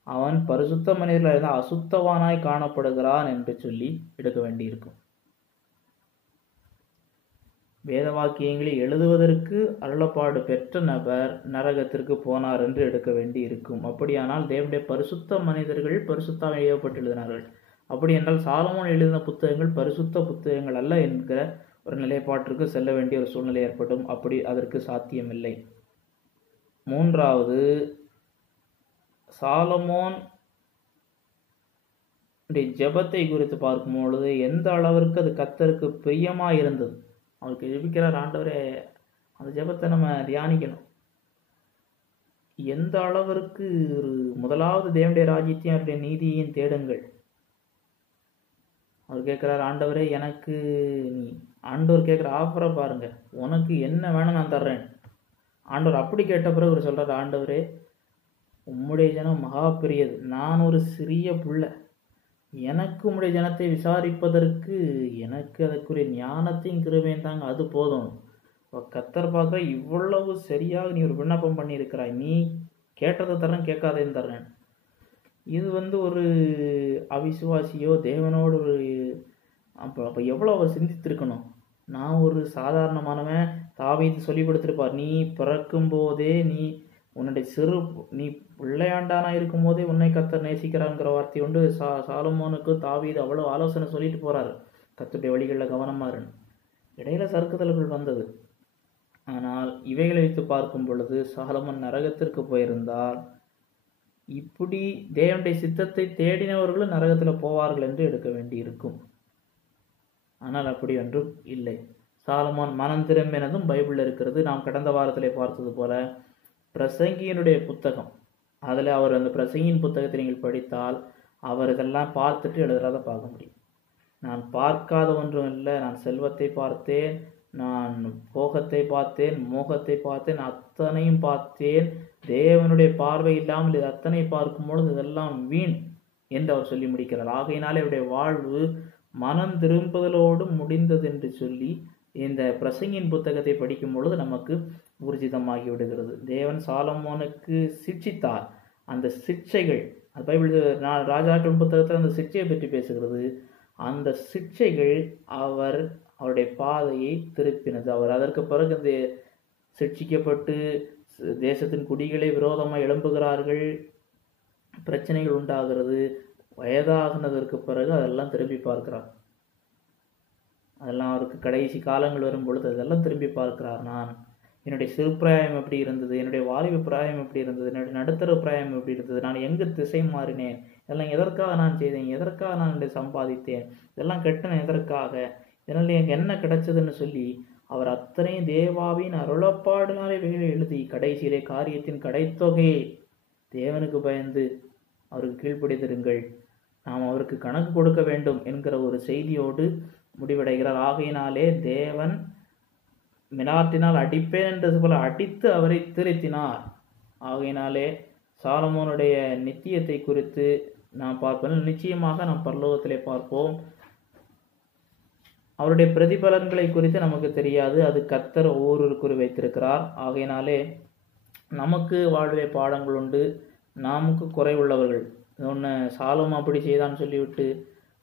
அவன் பரிசுத்த மனிதர்கள் இருந்தால் அசுத்தவானாய் காணப்படுகிறான் என்று சொல்லி எடுக்க வேண்டியிருக்கும். வேத வாக்கியங்களை எழுதுவதற்கு அருளப்பாடு பெற்ற நபர் நரகத்திற்கு போனார் என்று எடுக்க வேண்டி இருக்கும். அப்படியானால் தேவனுடைய பரிசுத்த மனிதர்கள் பரிசுத்தமாக ஏவப்பட்டு எழுதினார்கள். அப்படி என்றால் சாலமோன் எழுதின புத்தகங்கள் பரிசுத்த புத்தகங்கள் அல்ல என்கிற ஒரு நிலைப்பாட்டிற்கு செல்ல வேண்டிய ஒரு சூழ்நிலை ஏற்படும். அப்படி அதற்கு சாத்தியமில்லை. மூன்றாவது, சாலமோன் ஜெபத்தை குறித்து பார்க்கும் பொழுது எந்த அளவிற்கு அது கர்த்தருக்கு பிரியமாக இருந்தது. அவருக்கு ஜெபிக்கிறார், ஆண்டவரே, அந்த ஜெபத்தை நம்ம தியானிக்கணும். எந்த அளவிற்கு முதலாவது தேவனுடைய ராஜ்யத்தையும் அவருடைய நீதியையும் தேடுங்கள். அவர் கேட்குறார், ஆண்டவரே எனக்கு நீ, ஆண்டவர் கேட்குற ஆஃபரை பாருங்க, உனக்கு என்ன வேணும் நான் தர்றேன். ஆண்டவர் அப்படி கேட்ட பிறகு அவர் சொல்கிறார், ஆண்டவரே உம்முடைய ஜனம் மகா பெரியது, நான் ஒரு சிறிய பிள்ளை, எனக்கு உம்முடைய ஜனத்தை விசாரிப்பதற்கு எனக்கு அதற்குரிய ஞானத்தையும் கிருபையும் தாங்க, அது போதும். இப்போ கர்த்தர் பார்க்குற இவ்வளவு சரியாக நீ ஒரு விண்ணப்பம் பண்ணியிருக்கிறாய், நீ கேட்டதை தர்றேன், கேட்காதையும் தர்றேன். இது ஒரு அவிசுவாசியோ தேவனோடு ஒரு அப்போ எவ்வளோ அவர் சிந்தித்திருக்கணும். நான் ஒரு சாதாரணமானவன், தாவீது சொல்லி கொடுத்துருப்பார், நீ பிறக்கும் போதே நீ உன்னுடைய நீ பிள்ளையாண்டானா இருக்கும் போதே உன்னை கர்த்தர் நேசிக்கிறாங்கிற வார்த்தை உண்டு. சாலமோனுக்கு தாவீது அவ்வளோ ஆலோசனை சொல்லிட்டு போகிறாரு, கர்த்தருடைய வழிகளில் கவனமாக இருன்னு. இடையில சறுக்குதல்கள் வந்தது. ஆனால் இவைகளை வைத்து பார்க்கும் பொழுது சாலமோன் நரகத்திற்கு போயிருந்தால் இப்படி தேவனுடைய சித்தத்தை தேடினவர்களும் நரகத்தில் போவார்கள் என்று எடுக்க வேண்டி இருக்கும். ஆனால் அப்படி ஒன்றும் இல்லை. சாலமோன் மனம் திரும்பினதும் பைபிளில் இருக்கிறது. நாம் கடந்த வாரத்திலே பார்த்தது போல பிரசங்கியினுடைய புத்தகம், அதில் அவர் அந்த பிரசங்கியின் புத்தகத்தை நீங்கள் படித்தால் அவர் இதெல்லாம் பார்த்துட்டு எழுதுறதை பார்க்க முடியும். நான் பார்க்காத ஒன்றும் இல்லை, நான் செல்வத்தை பார்த்தேன், நான் போகத்தை பார்த்தேன், மோகத்தை பார்த்தேன், அத்தனையும் பார்த்தேன், தேவனுடைய பார்வை இல்லாமல் இது அத்தனை பார்க்கும் பொழுது இதெல்லாம் வீண் என்று அவர் சொல்லி முடிக்கிறார். ஆகையினாலே அவருடைய வாழ்வு மனம் திரும்புதலோடு முடிந்தது என்று சொல்லி இந்த பிரசங்கியின் புத்தகத்தை படிக்கும் பொழுது நமக்கு ஊர்ஜிதமாகி விடுகிறது. தேவன் சாலமோனுக்கு சிட்சித்தார். அந்த சிட்சைகள், அது பைபிள் ராஜாக்கள் புத்தகத்தில் அந்த சிட்சையை பற்றி பேசுகிறது. அந்த சிட்சைகள் அவருடைய பாதையை திருப்பினது. அவர் அதற்கு பிறகு சிட்சிக்கப்பட்டு தேசத்தின் குடிகளை விரோதமாக எழும்புகிறார்கள், பிரச்சனைகள் உண்டாகிறது. வயதாகினதற்கு பிறகு அதெல்லாம் திரும்பி பார்க்கிறார். அதெல்லாம் அவருக்கு கடைசி காலங்கள் வரும் பொழுது அதெல்லாம் திரும்பி பார்க்கிறார். நான் என்னுடைய சிறு பிராயம் எப்படி இருந்தது, என்னுடைய வாலிப பிராயம் எப்படி இருந்தது, என்னுடைய நடுத்தர பிராயம் எப்படி இருந்தது, நான் எங்கு திசை மாறினேன், இதெல்லாம் எதற்காக நான் செய்தேன், எதற்காக நான் சம்பாதித்தேன், இதெல்லாம் கெட்டன எதற்காக, இதனால் எனக்கு என்ன கிடைச்சதுன்னு சொல்லி அவர் அத்தனையும் தேவாவின் அருளப்பாடுனாலே வெளியே எழுதி கடைசியிலே காரியத்தின் கடைத்தொகையை தேவனுக்கு பயந்து அவருக்கு கீழ்ப்படிந்திருங்கள், நாம் அவருக்கு கணக்கு கொடுக்க வேண்டும் என்கிற ஒரு செய்தியோடு முடிவடைகிறார். ஆகையினாலே தேவன் மினாத்தினால் அடிப்பேன் என்றது போல அடித்து அவரை திருத்தினார். ஆகையினாலே சாலமோனுடைய நித்தியத்தை குறித்து நாம் பார்ப்போம். நிச்சயமாக நாம் பரலோகத்திலே பார்ப்போம். அவருடைய பிரதிபலன்களை குறித்து நமக்கு தெரியாது, அது கர்த்தர் ஒவ்வொருவருக்கு வைத்திருக்கிறார். ஆகையினாலே நமக்கு வாழ்வே பாடங்கள் உண்டு, நமக்கு குறைவுள்ளவர்கள். ஒன்று சாலமோன் அப்படி செய்தான்னு சொல்லிவிட்டு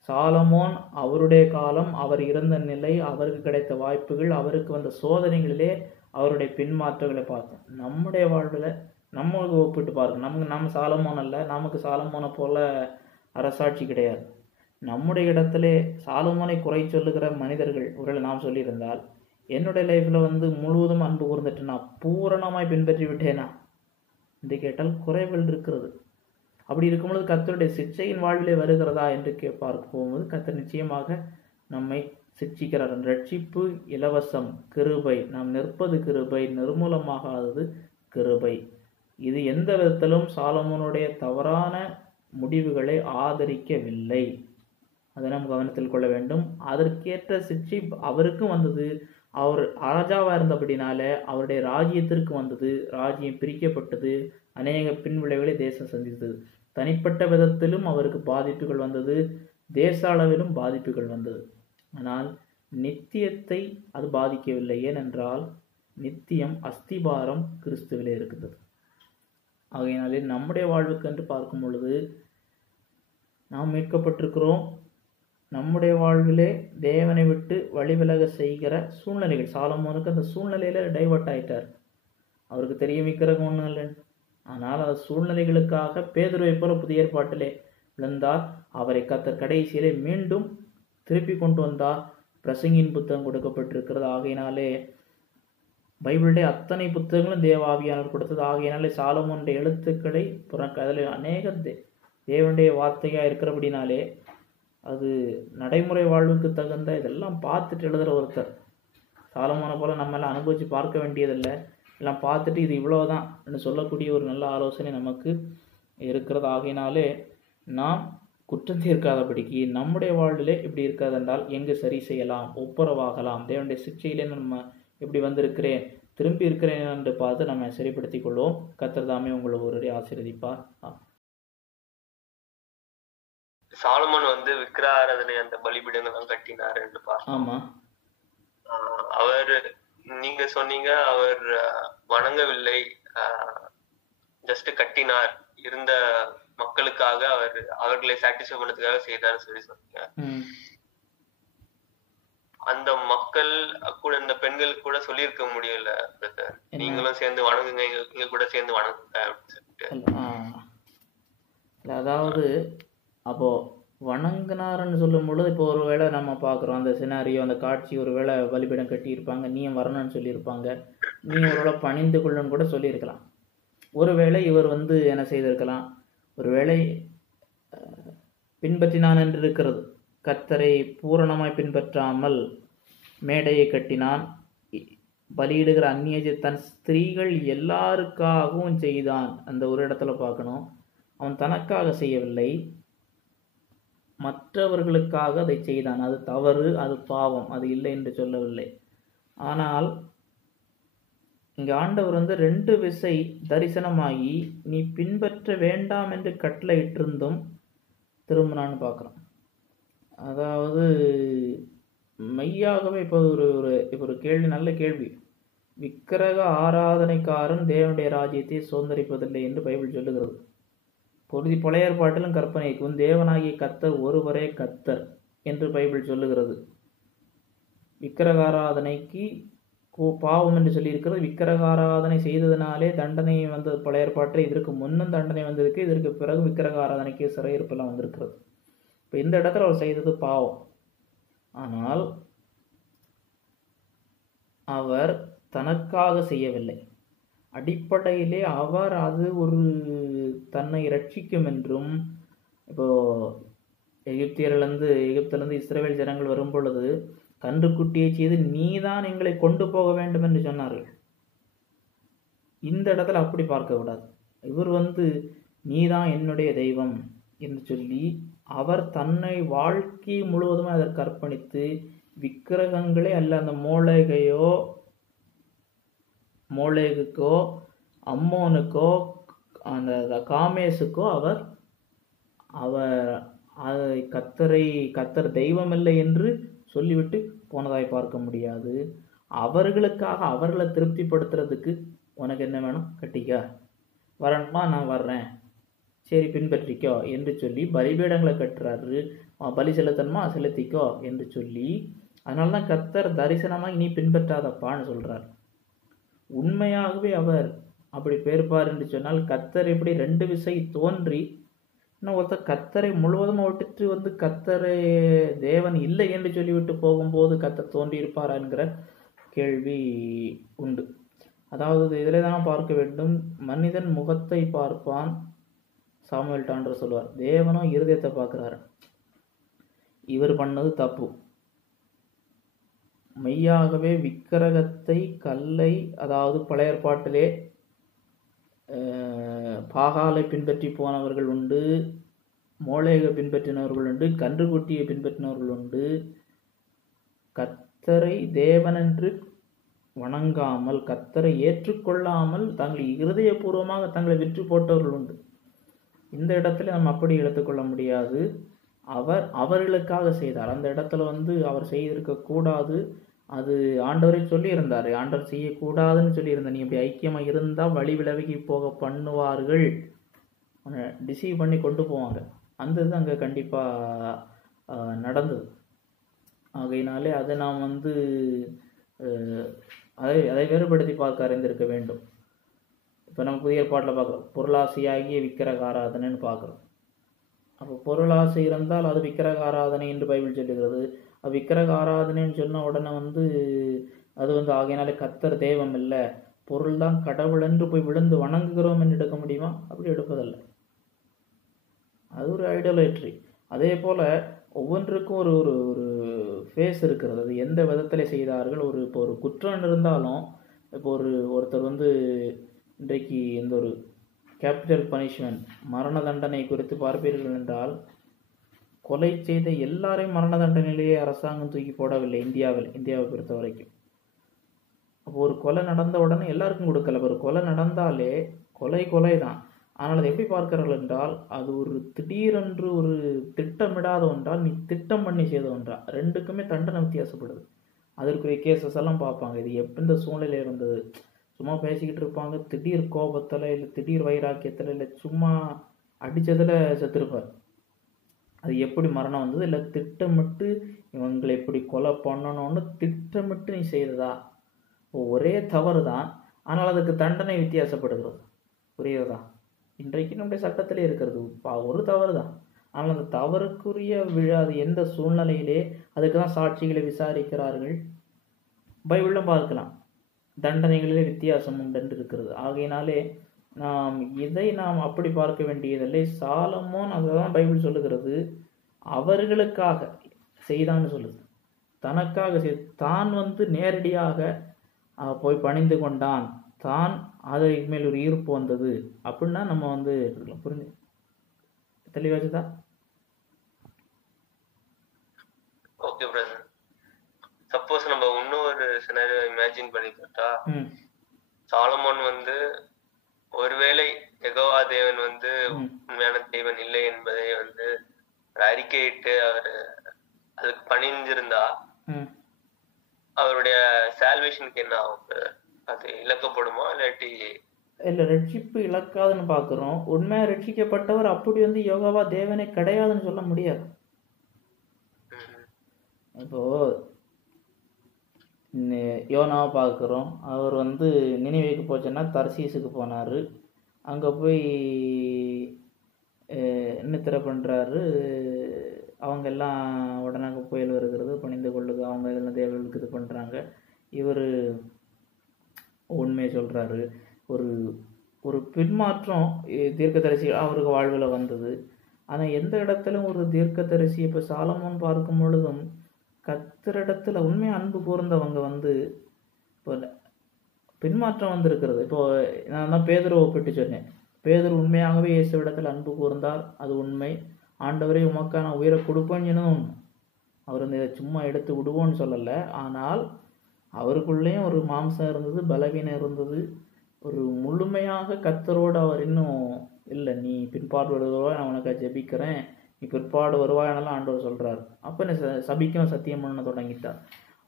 சாலமோன் அவருடைய காலம், அவர் இருந்த நிலை, அவருக்கு கிடைத்த வாய்ப்புகள், அவருக்கு வந்த சோதனைகளிலே அவருடைய பின்மாற்றங்களை பார்த்தோம். நம்முடைய வாழ்வில் நம்மளுக்கு ஒப்பிட்டு பாருங்க. நம்ம சாலமோன் அல்ல, நமக்கு சாலமோனை போல அரசாட்சி கிடையாது. நம்முடைய இடத்துல சாலமோனை குறை சொல்லுகிற மனிதர்கள் ஒருவேளை நாம் சொல்லியிருந்தால், என்னுடைய லைஃப்பில் முழுவதும் அன்பு கூர்ந்துட்டு நான் பூரணமாய் பின்பற்றி விட்டேனா என்று கேட்டால் குறைகள் இருக்கிறது. அப்படி இருக்கும்பொழுது கர்த்தருடைய சிக்ஷையின் வாழ்விலே வருகிறதா என்று பார்க்க போகும்போது கர்த்தர் நிச்சயமாக நம்மை சிக்ஷிக்கிறார். ரட்சிப்பு இலவசம், கிருபை, நாம் நிற்பது கிருபை, நிர்மூலமாகாதது கிருபை. இது எந்த விதத்திலும் சாலமோனுடைய தவறான முடிவுகளை ஆதரிக்கவில்லை. அதை நாம் கவனத்தில் கொள்ள வேண்டும். அதற்கேற்ற சிக்ஷை அவருக்கும் வந்தது. அவர் ராஜாவாக இருந்தபடினால அவருடைய ராஜ்யத்திற்கு வந்தது. ராஜ்யம் பிரிக்கப்பட்டது. அநேக பின்விளைவுகளை தேசம் சந்தித்தது. தனிப்பட்ட விதத்திலும் அவருக்கு பாதிப்புகள் வந்தது, தேச அளவிலும் பாதிப்புகள் வந்தது. ஆனால் நித்தியத்தை அது பாதிக்கவில்லை. ஏனென்றால் நித்தியம் அஸ்திபாரம் கிறிஸ்துவிலே இருக்கிறது. ஆகையினாலே நம்முடைய வாழ்வுக்கு என்று பார்க்கும் பொழுது நாம் மீட்கப்பட்டிருக்கிறோம். நம்முடைய வாழ்விலே தேவனை விட்டு வழிவிலக செய்கிற சூழ்நிலைகள், சாலமோனுக்கு அந்த சூழ்நிலையில டைவர்ட் ஆயிட்டார். அவருக்கு தெரிய விக்கிரகம் ஒன்றும் இல்லை. ஆனால் அந்த சூழ்நிலைகளுக்காக பேதுருவை போல புதிய ஏற்பாட்டிலே விழுந்தார். அவரை கர்த்தர் கடைசியிலே மீண்டும் திருப்பி கொண்டு வந்தார். பிரசங்கியின் புத்தகம் கொடுக்கப்பட்டிருக்கிறது. ஆகையினாலே பைபிளுடைய அத்தனை புத்தகங்களும் தேவ ஆவியானவர் கொடுத்தது. ஆகையினாலே சாலமோனுடைய எழுத்துக்களை அதில் அநேக தேவனுடைய வார்த்தையாக இருக்கிறபடினாலே அது நடைமுறை வாழ்வுக்கு தகுந்த இதெல்லாம் பார்த்துட்டு எழுதுகிற ஒருத்தர். சாலமோனை போல நம்ம எல்லாம் அனுபவித்து பார்க்க வேண்டியதில்லை. எல்லாம் பார்த்துட்டு இது இவ்வளோதான் சொல்லக்கூடிய ஒரு நல்ல ஆலோசனை நமக்கு இருக்கிறது. ஆகையினாலே நாம் குற்றம் தீர்க்காதபடிக்கு நம்முடைய வாழ்விலே இப்படி இருக்காதென்றால் எங்கு சரி செய்யலாம், ஒப்புரவாகலாம், தேவனுடைய சிக்ஷையிலே நம்ம எப்படி வந்திருக்கிறேன், திரும்பி இருக்கிறேன் என்று பார்த்து நம்ம சரிப்படுத்தி கொள்வோம். கர்த்தர் தாமே உங்களை ஒருவரை ஆசீர்வதிப்பார். சாலமோன் விக்கிரகாராதனை அந்த பலிபீடங்கள்லாம் கட்டினார் என்று பார்த்தோம். ஆமா, அவர் நீங்க சொன்னீங்க அவர் வணங்கவில்லை, ஜஸ்ட் கட்டினார், இருந்த மக்களுக்காக அவர்களை சாட்டிஸ்ஃபை பண்ணதுக்காக செய்தார் சொல்லி சொன்னீங்க. அந்த மக்கள் கூட இந்த பெண்களுக்கு கூட சொல்லியிருக்க முடியல, நீங்களும் சேர்ந்து வணங்குங்க, எங்க கூட சேர்ந்து வணங்குங்க அப்படின்னு சொல்லிட்டு. அதாவது அப்போ வணங்கினார்ன்னு சொல்லும் பொழுது இப்போ ஒரு வேளை நம்ம பார்க்குறோம் அந்த சினாரியோ, அந்த காட்சி, ஒரு வேளை பலிபீடம் கட்டியிருப்பாங்க, நீயும் வரணும்னு சொல்லியிருப்பாங்க, நீ ஒருவேளை பணிந்து கொள்ளுன்னு கூட சொல்லியிருக்கலாம். ஒருவேளை இவர் என்ன செய்திருக்கலாம், ஒருவேளை பின்பற்றினான் என்று இருக்கிறது. கர்த்தரை பூரணமாய் பின்பற்றாமல் மேடையை கட்டினான். பலியிடுகிற அந்நிய தன் ஸ்திரீகள் எல்லாருக்காகவும் செய்தான். அந்த ஒரு இடத்துல பார்க்கணும், அவன் தனக்காக செய்யவில்லை, மற்றவர்களுக்காக அதை செய்தான். அது தவறு, அது பாவம், அது இல்லை என்று சொல்லவில்லை. ஆனால் இங்கே ஆண்டவர் 2 விசை தரிசனமாகி நீ பின்பற்ற வேண்டாம் என்று கட்டளை இட்டிருந்தும் திரும்பினான்னு பார்க்குறோம். அதாவது மெய்யாகவே இப்போ ஒரு கேள்வி, நல்ல கேள்வி. விக்கிரக ஆராதனைக்காரன் தேவனுடைய ராஜ்யத்தை சுதந்திரிப்பதில்லை என்று பைபிள் சொல்லுகிறது. பழைய ஏற்பாட்டிலும் கற்பனைக்கும் தேவனாகிய கர்த்தர் ஒருவரே கர்த்தர் என்று பைபிள் சொல்லுகிறது. விக்கிரகாராதனைக்கு பாவம் என்று சொல்லியிருக்கிறது. விக்கிரகாராதனை செய்ததினாலே தண்டனை வந்தது பழைய ஏற்பாட்டில். இதற்கு முன்னும் தண்டனை வந்திருக்கு, இதற்கு பிறகு விக்கிரகாராதனைக்கு சிறையிருப்பெல்லாம் வந்திருக்கிறது. இப்போ இந்த இடத்துல அவர் செய்தது பாவம். ஆனால் அவர் தனக்காக செய்யவில்லை. அடிப்படையிலே அவர் அது ஒரு தன்னை ரட்சிக்கும் என்றும், இப்போ எகிப்திலிருந்து இஸ்ரவேல் ஜனங்கள் வரும் பொழுது கன்றுக்குட்டியை செய்து நீதான் எங்களை கொண்டு போக வேண்டும் என்று சொன்னார்கள். இந்த இடத்துல அப்படி பார்க்க கூடாது. இவர் நீதான் என்னுடைய தெய்வம் என்று சொல்லி அவர் தன்னை வாழ்க்கை முழுவதும் அதற்கு அர்ப்பணித்து விக்கிரகங்களே அல்ல, அந்த மோளேகுக்கோ அம்மோனுக்கோ அந்த காமேசுக்கோ அவர் கர்த்தர் தெய்வமில்லை என்று சொல்லிவிட்டு போனதாய் பார்க்க முடியாது. அவர்களுக்காக அவர்களை திருப்திப்படுத்துறதுக்கு உனக்கு என்ன வேணும், கட்டிக்கா, வரணுமா, நான் வர்றேன், சரி பின்பற்றிக்கோ என்று சொல்லி பலிபீடங்களை கட்டுறாரு. பலி செலுத்தணுமா செலுத்திக்கோ என்று சொல்லி, அதனால தான் கர்த்தர் தரிசனமாக நீ பின்பற்றாதப்பான்னு சொல்கிறார். உண்மையாகவே அவர் அப்படி பேர்ப்பார் என்று சொன்னால், கர்த்தர் எப்படி 2 விசை தோன்றி இன்னும் ஒருத்தர் கர்த்தரை முழுவதும் விட்டுட்டு கர்த்தரை தேவன் இல்லை என்று சொல்லிவிட்டு போகும்போது கர்த்தர் தோன்றி இருப்பாரா என்கிற கேள்வி உண்டு. அதாவது இதில் தான் பார்க்க வேண்டும், மனிதன் முகத்தை பார்ப்பான், சாமுவேல் டாண்டர் சொல்வார், தேவனோ இருதயத்தை பார்க்குறாரு. இவர் பண்ணது தப்பு. மெய்யாகவே விக்கிரகத்தை, கல்லை, அதாவது பழைய ஏற்பாட்டிலே பாகாலை பின்பற்றி போனவர்கள் உண்டு, மோளேக பின்பற்றினவர்கள் உண்டு, கன்றுக்குட்டியை பின்பற்றினவர்கள் உண்டு. கர்த்தரை தேவனென்று வணங்காமல், கர்த்தரை ஏற்றுக்கொள்ளாமல் தங்கள் இருதயபூர்வமாக தங்களை விற்று போட்டவர்கள் உண்டு. இந்த இடத்துல நம்ம அப்படி எடுத்துக்கொள்ள முடியாது. அவர்களுக்காக செய்தார். அந்த இடத்துல அவர் செய்திருக்க கூடாது. அது ஆண்டவரே சொல்லியிருந்தார், ஆண்டவர் செய்யக்கூடாதுன்னு சொல்லியிருந்தார். நீ இப்படி ஐக்கியமாக இருந்தால் வழி விலகி போக பண்ணுவார்கள், டிசீவ் பண்ணி கொண்டு போவாங்க. அந்த இது அங்கே கண்டிப்பாக நடந்தது. ஆகையினாலே அதை நாம் அதை வேறுபடுத்தி பார்க்க அறிந்திருக்க வேண்டும். இப்போ நம்ம புதிய ஏற்பாட்டில் பார்க்குறோம், பொருளாசையாகிய விக்கிரக ஆராதனைன்னு பார்க்குறோம். அப்போ பொருளாசை இருந்தால் அது விக்கிரக ஆராதனை என்று பைபிள் சொல்லுகிறது. விக்கிரக ஆராதனைன்னு சொன்ன உடனே அது ஆகையினாலே கர்த்தர் தெய்வம் இல்லை, பொருள் தான் கடவுள் என்று போய் விழுந்து வணங்குகிறோம் என்று எடுக்க முடியுமா? அப்படி எடுப்பதில்லை. அது ஒரு ஐடோலேட்ரி. அதே போல் ஒவ்வொன்றுக்கும் ஒரு ஒரு ஒரு ஃபேஸ் இருக்கிறது. அது எந்த விதத்தில் செய்தார்கள். இப்போ ஒரு குற்றம் இருந்தாலும், இப்போ ஒருத்தர் இன்றைக்கு இந்த ஒரு கேபிட்டல் பனிஷ்மெண்ட், மரண தண்டனை குறித்து பார்ப்பீர்கள் என்றால், கொலை செய்த எல்லாரையும் மரண தண்டனையிலேயே அரசாங்கம் தூக்கி போடவில்லை இந்தியாவை பொறுத்த வரைக்கும். அப்போ ஒரு கொலை நடந்த உடனே எல்லாருக்கும் கொடுக்கல. ஒரு கொலை நடந்தாலே கொலை தான். ஆனால் அதை எப்படி பார்க்கிறார்கள் என்றால், அது ஒரு திடீரென்று ஒரு திட்டமிடாத ஒன்றால், நீ திட்டம் பண்ணி செய்த ஒன்றா, ரெண்டுக்குமே தண்டனை வித்தியாசப்படுது. அதற்குரிய கேசஸ் எல்லாம் பார்ப்பாங்க. இது எந்த சூழ்நிலை இருந்தது, சும்மா பேசிக்கிட்டு இருப்பாங்க, திடீர் கோபத்தில் இல்லை திடீர் வைராக்கியத்தில் இல்லை சும்மா அடித்ததில் செத்துருப்பார். அது எப்படி மரணம் வந்தது, இல்லை திட்டமிட்டு இவங்களை எப்படி கொலை பண்ணணும்னு திட்டமிட்டு நீ செய்ததா? ஒரே தவறு தான், ஆனால் அதுக்கு தண்டனை வித்தியாசப்படுகிறது. புரியுறதா? இன்றைக்கு நம்முடைய சட்டத்திலே இருக்கிறது ஒரு தவறு தான், ஆனால் அந்த தவறுக்குரிய விழாது எந்த சூழ்நிலையிலே அதுக்கு தான் சாட்சிகளை விசாரிக்கிறார்கள். பைபிளும் பார்க்கலாம், தண்டனைகளிலே வித்தியாசம் உண்டு இருக்கிறது. ஆகையினாலே இதை நாம் அப்படி பார்க்க வேண்டியதில்லை. சாலமோன் அதுதான் பைபிள் சொல்லுகிறது, அவர்களுக்காக செய்தான்னு சொல்லுது. தனக்காக தான் நேரடியாக போய் பணிந்து கொண்டான், தான் அதற்கு மேல் ஒரு ஈர்ப்பு வந்தது அப்படின்னா நம்ம எடுத்துக்கலாம். புரிஞ்சு தெளிவாச்சுதா? Okay brother. சப்போஸ் நம்ம இன்னொரு சினாரியோ இமேஜின் பண்ணி பார்த்தா, சாலமோன் ஒருவேளை யெகோவா தேவன் உண்மையான தேவன் இல்லை என்பதை அறிக்கையிட்டு அவர் அதுக்கு பணிஞ்சிருந்தா அவருடைய சால்வேஷனுக்கு என்ன ஆகும்? அது இழக்கப்படுமா இல்லாட்டி? இல்லை, ரட்சிப்பு இழக்காதுன்னு பார்க்குறோம். உண்மையாக ரட்சிக்கப்பட்டவர் அப்படி யெகோவா தேவனே கிடையாதுன்னு சொல்ல முடியாது. இப்போ யோனாவை பார்க்குறோம், அவர் நினிவேக்கு போச்சுன்னா தர்சீஸுக்கு போனார். அங்கே போய் நித்திரை பண்ணுறாரு. அவங்க எல்லாம் உடனே புயல் வருகிறது, பணிந்து கொள்ளுது, அவங்க இதெல்லாம் தேவர்களுக்கு இது பண்ணுறாங்க. இவர் உண்மையை சொல்கிறாரு. ஒரு பின்மாற்றம் தீர்க்கதரிசி அவருக்கு வாழ்வில் வந்தது. ஆனால் எந்த இடத்துலையும் ஒரு தீர்க்கதரிசி இப்போ சாலமோன் பார்க்கும் பொழுதும் கர்த்தரிடத்துல உண்மையாக அன்பு கூர்ந்தவங்க இப்போ பின்மாற்றம் வந்திருக்கிறது. இப்போது நான் தான் பேதுருவை ஒப்பிட்டு சொன்னேன். பேதுரு உண்மையாகவே இயேசுவிடத்தில் அன்பு கூர்ந்தார், அது உண்மை. ஆண்டவரே உமக்கான உயிரை கொடுப்பேன்னு உண்மை. அவர் இதை சும்மா எடுத்து விடுவோன்னு சொல்லலை. ஆனால் அவருக்குள்ளேயும் ஒரு மாம்சம் இருந்தது, பலவீனம் இருந்தது. ஒரு முழுமையாக கர்த்தரோடு அவர் இன்னும் இல்லை, நீ பிற்பாடு வருவாய், நான் உனக்காக ஜெபிக்கிறேன், நீ பிற்பாடு வருவாயெல்லாம் ஆண்டவர் சொல்கிறார். அப்போ நீ சபிக்கவும் சத்தியம் பண்ண தொடங்கிட்டார்.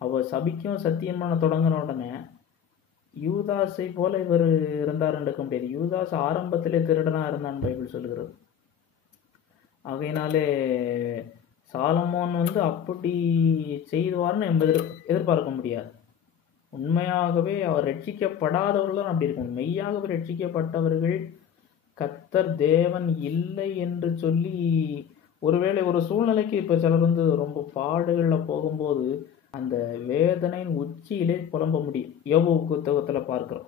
அவர் சபிக்கவும் சத்தியம் பண்ண தொடங்கின உடனே யூதாஸை போல இவர் இருந்தாருன்னு எடுக்க முடியாது. யூதாஸ் ஆரம்பத்திலே திருடனாக இருந்தான்னு பைபிள் சொல்லுகிறது. ஆகையினாலே சாலமோன் வந்து அப்படி செய்வார்னு எதிர்பார்க்க முடியாது. உண்மையாகவே அவர் ரட்சிக்கப்படாதவர்கள் தான் அப்படி இருக்கும். மெய்யாகவே ரட்சிக்கப்பட்டவர்கள் கர்த்தர் தேவன் இல்லை என்று சொல்லி, ஒருவேளை ஒரு சூழ்நிலைக்கு இப்போ சிலர் வந்து ரொம்ப பாடுகளில் போகும்போது அந்த வேதனையின் உச்சியிலே புலம்ப முடியும். யோபு புத்தகத்தில் பார்க்குறோம்.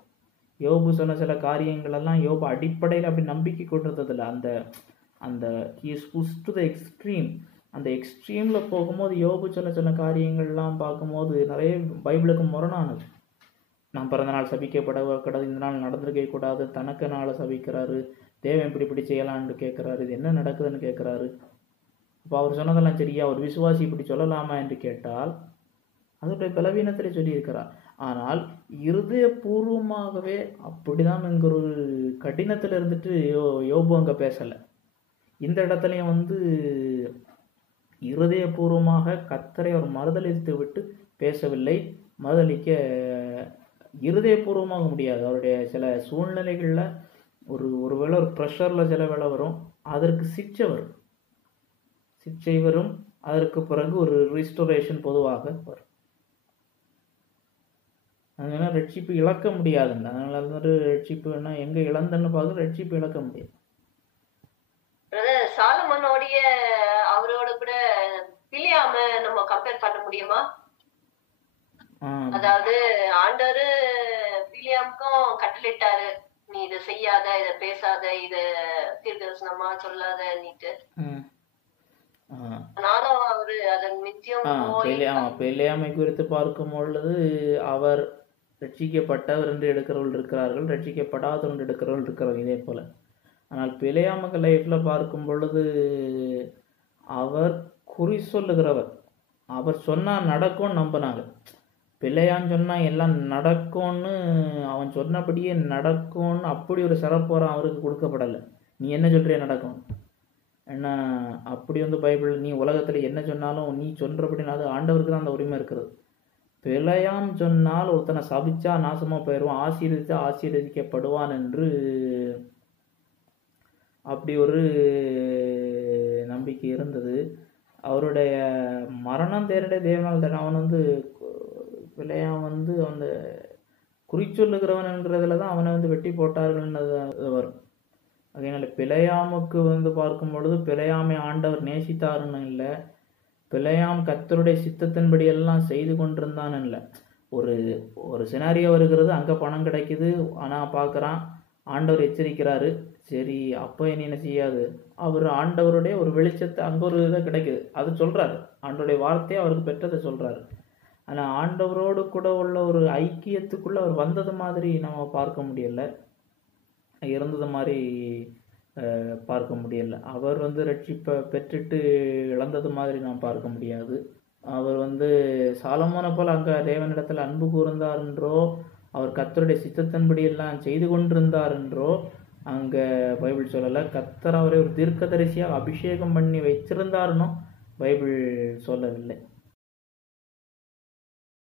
யோபு சொன்ன சில காரியங்களெல்லாம் யோபு அடிப்படையில் அப்படி நம்பிக்கை கொண்டிருந்ததில்ல. அந்த அந்த he's push to the extreme. அந்த எக்ஸ்ட்ரீமில் போகும்போது யோபு சொன்ன காரியங்கள்லாம் பார்க்கும்போது நிறைய பைபிளுக்கு முரணானது. நான் பிறந்த நாள் சபிக்கப்படக்கூடாது, இந்த நாள் நடந்திருக்கே கூடாது, தனக்கு நாளை சபிக்கிறாரு, தேவன் இப்படி செய்யலான்னு கேட்குறாரு, இது என்ன நடக்குதுன்னு கேட்குறாரு. அப்போ அவர் சொன்னதெல்லாம் சரியா, ஒரு விசுவாசி இப்படி சொல்லலாமா என்று கேட்டால் அதோடைய பலவீனத்தில் சொல்லியிருக்கிறார். ஆனால் இருதயபூர்வமாகவே அப்படிதான் என்கிற ஒரு கடினத்தில் இருந்துட்டு யோபு அங்கே பேசலை. இந்த இடத்துலையும் வந்து இருதயபூர்வமாக கர்த்தரை அவர் மறுதலித்து விட்டு பேசவில்லை. மறுதலிக்க இருதயபூர்வமாக முடியாது. அவருடைய சில சூழ்நிலைகளில் ஒருவேளை ஒரு ப்ரெஷரில் சில வேலை வரும், அதற்கு சிக்ஷை வரும், அதற்கு பிறகு ஒரு ரிஸ்டோரேஷன் பொதுவாக வரும். அதனால ரட்சிப்பு இழக்க முடியாதுங்க. அதனால வந்து ரட்சிப்புன்னா எங்கே இழந்தன்னு பார்க்க ரட்சிப்பு இழக்க முடியாது. சாலமோனோடைய அவரோட கூட பிலியாம நம்ம கம்பேர் பண்ண முடியுமா? அதாவது ஆண்டவர் பிலியாமுக்கும் கட்டளையிட்டாரு, நீ இதை செய்யாத, இதை பேசாத, இத தீர்க்கதரிசனமா சொல்லாத நீட்டு. ஆனாலும் அவரு அதன் நிச்சயம் பிலியாமை குறித்து பார்க்கும் பொழுது அவர் ரட்சிக்கப்பட்டவர் என்று எடுக்கிறவர்கள் இருக்கிறார்கள், ரட்சிக்கப்படாதவர் என்று எடுக்கிறவர்கள் இருக்கிறார்கள், இதே போல. ஆனால் பிலியாமுக்கு லைஃப்பில் பார்க்கும் பொழுது அவர் குறி சொல்லுகிறவர். அவர் சொன்னால் நடக்கும்னு நம்பினாங்க. பிள்ளையான்னு சொன்னால் எல்லாம் நடக்கும்னு, அவன் சொன்னபடியே நடக்கும்னு அப்படி ஒரு சிறப்புறம் அவருக்கு கொடுக்கப்படலை. நீ என்ன சொல்கிறிய நடக்கும், ஏன்னா அப்படி வந்து பைபிள் நீ உலகத்தில் என்ன சொன்னாலும் நீ சொல்கிறபடினா அது ஆண்டவருக்கு தான் அந்த உரிமை இருக்கிறது. பிழையாம் சொன்னால் ஒருத்தனை சபிச்சா நாசமாக போயிடுவான், ஆசீர்வதித்தா ஆசீர்வதிக்கப்படுவான் என்று அப்படி ஒரு நம்பிக்கை இருந்தது. அவருடைய மரணம் தேரடைய தேவனால் தானே. அவன் வந்து பிழையாம் வந்து அந்த குறிச்சொல்லுகிறவன் என்கிறதுல தான் அவனை வந்து வெட்டி போட்டார்கள்னு வரும். அதனால பிழையாமுக்கு வந்து பார்க்கும் பொழுது பிழையாமை ஆண்டவர் நேசித்தாருன்னு இல்லை, பிழையாம் கர்த்தருடைய சித்தத்தின்படி எல்லாம் செய்து கொண்டிருந்தான்னு இல்லை. ஒரு சினாரியோ வருகிறது, அங்கே பணம் கிடைக்குது, ஆனால் பார்க்குறான் ஆண்டவர் எச்சரிக்கிறாரு, சரி அப்போ என்ன செய்யாது, அவர் ஆண்டவருடைய ஒரு வெளிச்சத்தை அங்கே ஒரு இதை கிடைக்குது, அது சொல்கிறாரு, ஆண்டவருடைய வார்த்தையை அவருக்கு பெற்றதை சொல்கிறாரு. ஆனால் ஆண்டவரோடு கூட உள்ள ஒரு ஐக்கியத்துக்குள்ளே அவர் வந்தது மாதிரி நம்ம பார்க்க முடியலை, இருந்தது மாதிரி பார்க்க முடியலை. அவர் வந்து ரட்சிப்பை பெற்றுட்டு இழந்தது மாதிரி நாம் பார்க்க முடியாது. அவர் வந்து சாலமோனை போல் அங்கே தேவனிடத்தில் அன்பு கூர்ந்தார் என்றோ, அவர் கர்த்தருடைய சித்தத்தின்படி எல்லாம் செய்து கொண்டிருந்தார் என்றோ அங்கே பைபிள் சொல்லலை. கர்த்தர் அவரை ஒரு தீர்க்கதரிசியாக அபிஷேகம் பண்ணி வச்சிருந்தாருன்னு பைபிள் சொல்லவில்லை.